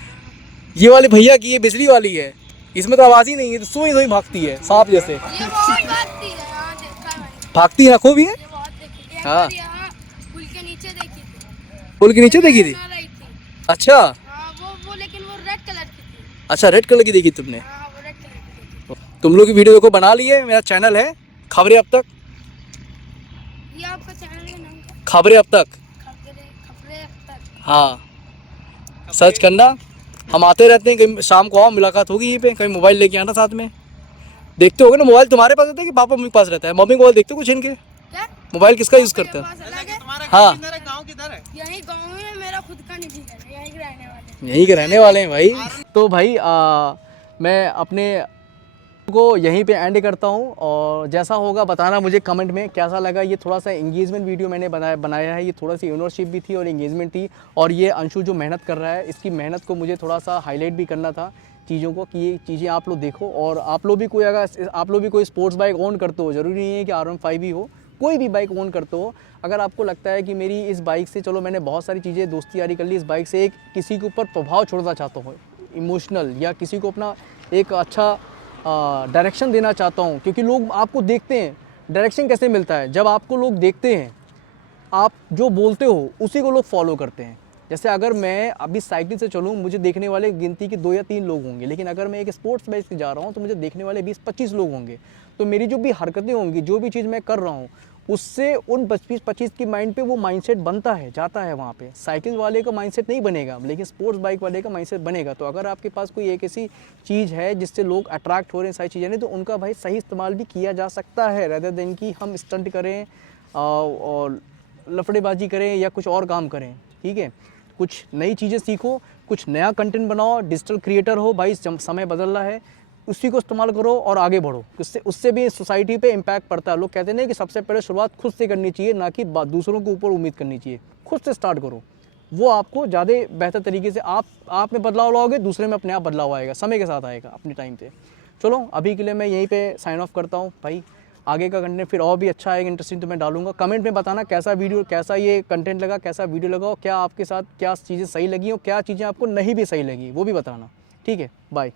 ये वाली भैया की, ये बिजली वाली है। इसमें तो आवाज ही नहीं है, तो सोई सोई भागती है सांप जैसे। ये बहुत भागती है। हाँ देखा है मैंने, भागती है, आंखों भी है। ये बहुत देखी। एक हाँ। बार यहाँ पुल के नीचे देखी थी, पुल के नीचे देखी थी? आ रही थी। अच्छा हाँ वो लेकिन वो रेड कलर की थी। अच्छा, रेड कलर की देखी तुमने? हाँ वो रेड कलर की थी। तुम लोग की वीडियो देखो बना ली है। मेरा चैनल है खबरें अब तक। ये आपका चैनल का नाम क्या? खबरें अब तक। खबरें अब तक। हाँ, सर्च करना। हम आते रहते हैं, कहीं शाम को आओ, मुलाकात होगी यहीं पे। कहीं मोबाइल लेके आना साथ में। देखते होगे ना मोबाइल तुम्हारे पास रहता है कि पापा मम्मी के पास रहता है? मम्मी मोबाइल देखते हो कुछ इनके? क्या? मोबाइल किसका यूज़ करते हैं? पास अलग है? तुम्हारा हाँ। घर किधर है, गाँव किधर है? यही गाँव में मेरा खुद का निजी घर है, यहीं के रहने वाले हैं। यहीं के रहने वाले हैं भाई। तो भाई मैं अपने को यहीं पे एंड करता हूँ। और जैसा होगा बताना मुझे कमेंट में कैसा लगा। ये थोड़ा सा एंगेजमेंट वीडियो मैंने बनाया है। ये थोड़ा सी यूनिवर्शिप भी थी और एंगेजमेंट थी। और ये अंशु जो मेहनत कर रहा है, इसकी मेहनत को मुझे थोड़ा सा हाईलाइट भी करना था चीज़ों को, कि ये चीज़ें आप लोग देखो। और आप लोग भी कोई, अगर आप लोग भी कोई स्पोर्ट्स बाइक ओन करते हो, ज़रूरी नहीं है कि R15 ही हो, कोई भी बाइक ओन करते हो, अगर आपको लगता है कि मेरी इस बाइक से, चलो मैंने बहुत सारी चीज़ें दोस्ती यारी कर ली, इस बाइक से एक किसी के ऊपर प्रभाव छोड़ना चाहता हूँ इमोशनल, या किसी को अपना एक अच्छा डायरेक्शन देना चाहता हूँ, क्योंकि लोग आपको देखते हैं। डायरेक्शन कैसे मिलता है? जब आपको लोग देखते हैं, आप जो बोलते हो उसी को लोग फॉलो करते हैं। जैसे अगर मैं अभी साइकिल से चलूँ, मुझे देखने वाले गिनती के 2 या 3 लोग होंगे, लेकिन अगर मैं एक स्पोर्ट्स बाइक से जा रहा हूँ तो मुझे देखने वाले 20-25 लोग होंगे। तो मेरी जो भी हरकतें होंगी, जो भी चीज़ मैं कर रहा हूँ, उससे उन 25 की माइंड पे वो माइंडसेट बनता है, जाता है वहाँ पे। साइकिल वाले का माइंडसेट नहीं बनेगा, लेकिन स्पोर्ट्स बाइक वाले का माइंडसेट बनेगा। तो अगर आपके पास कोई एक ऐसी चीज़ है जिससे लोग अट्रैक्ट हो रहे हैं, सारी चीज़ें नहीं, तो उनका भाई सही इस्तेमाल भी किया जा सकता है, रेदर देन कि हम स्टंट करें और लफड़ेबाजी करें या कुछ और काम करें। ठीक है, कुछ नई चीज़ें सीखो, कुछ नया कंटेंट बनाओ, डिजिटल क्रिएटर हो भाई, समय बदल रहा है, उसी को इस्तेमाल करो और आगे बढ़ो। उससे भी सोसाइटी पे इम्पैक्ट पड़ता है। लोग कहते हैं कि सबसे पहले शुरुआत खुद से करनी चाहिए, ना कि दूसरों के ऊपर उम्मीद करनी चाहिए। खुद से स्टार्ट करो, वो आपको ज़्यादा बेहतर तरीके से आप में बदलाव लाओगे, दूसरे में अपने आप बदलाव आएगा, समय के साथ आएगा, अपने टाइम पे। चलो अभी के लिए मैं यहीं पे साइन ऑफ करता हूँ भाई। आगे का कंटेंट फिर और भी अच्छा आएगा, इंटरेस्टिंग, तो मैं डालूंगा। कमेंट में बताना कैसा वीडियो, कैसा ये कंटेंट लगा, कैसा वीडियो लगा, और क्या आपके साथ क्या चीज़ें सही लगी और क्या चीज़ें आपको नहीं भी सही लगी, वो भी बताना। ठीक है, बाय।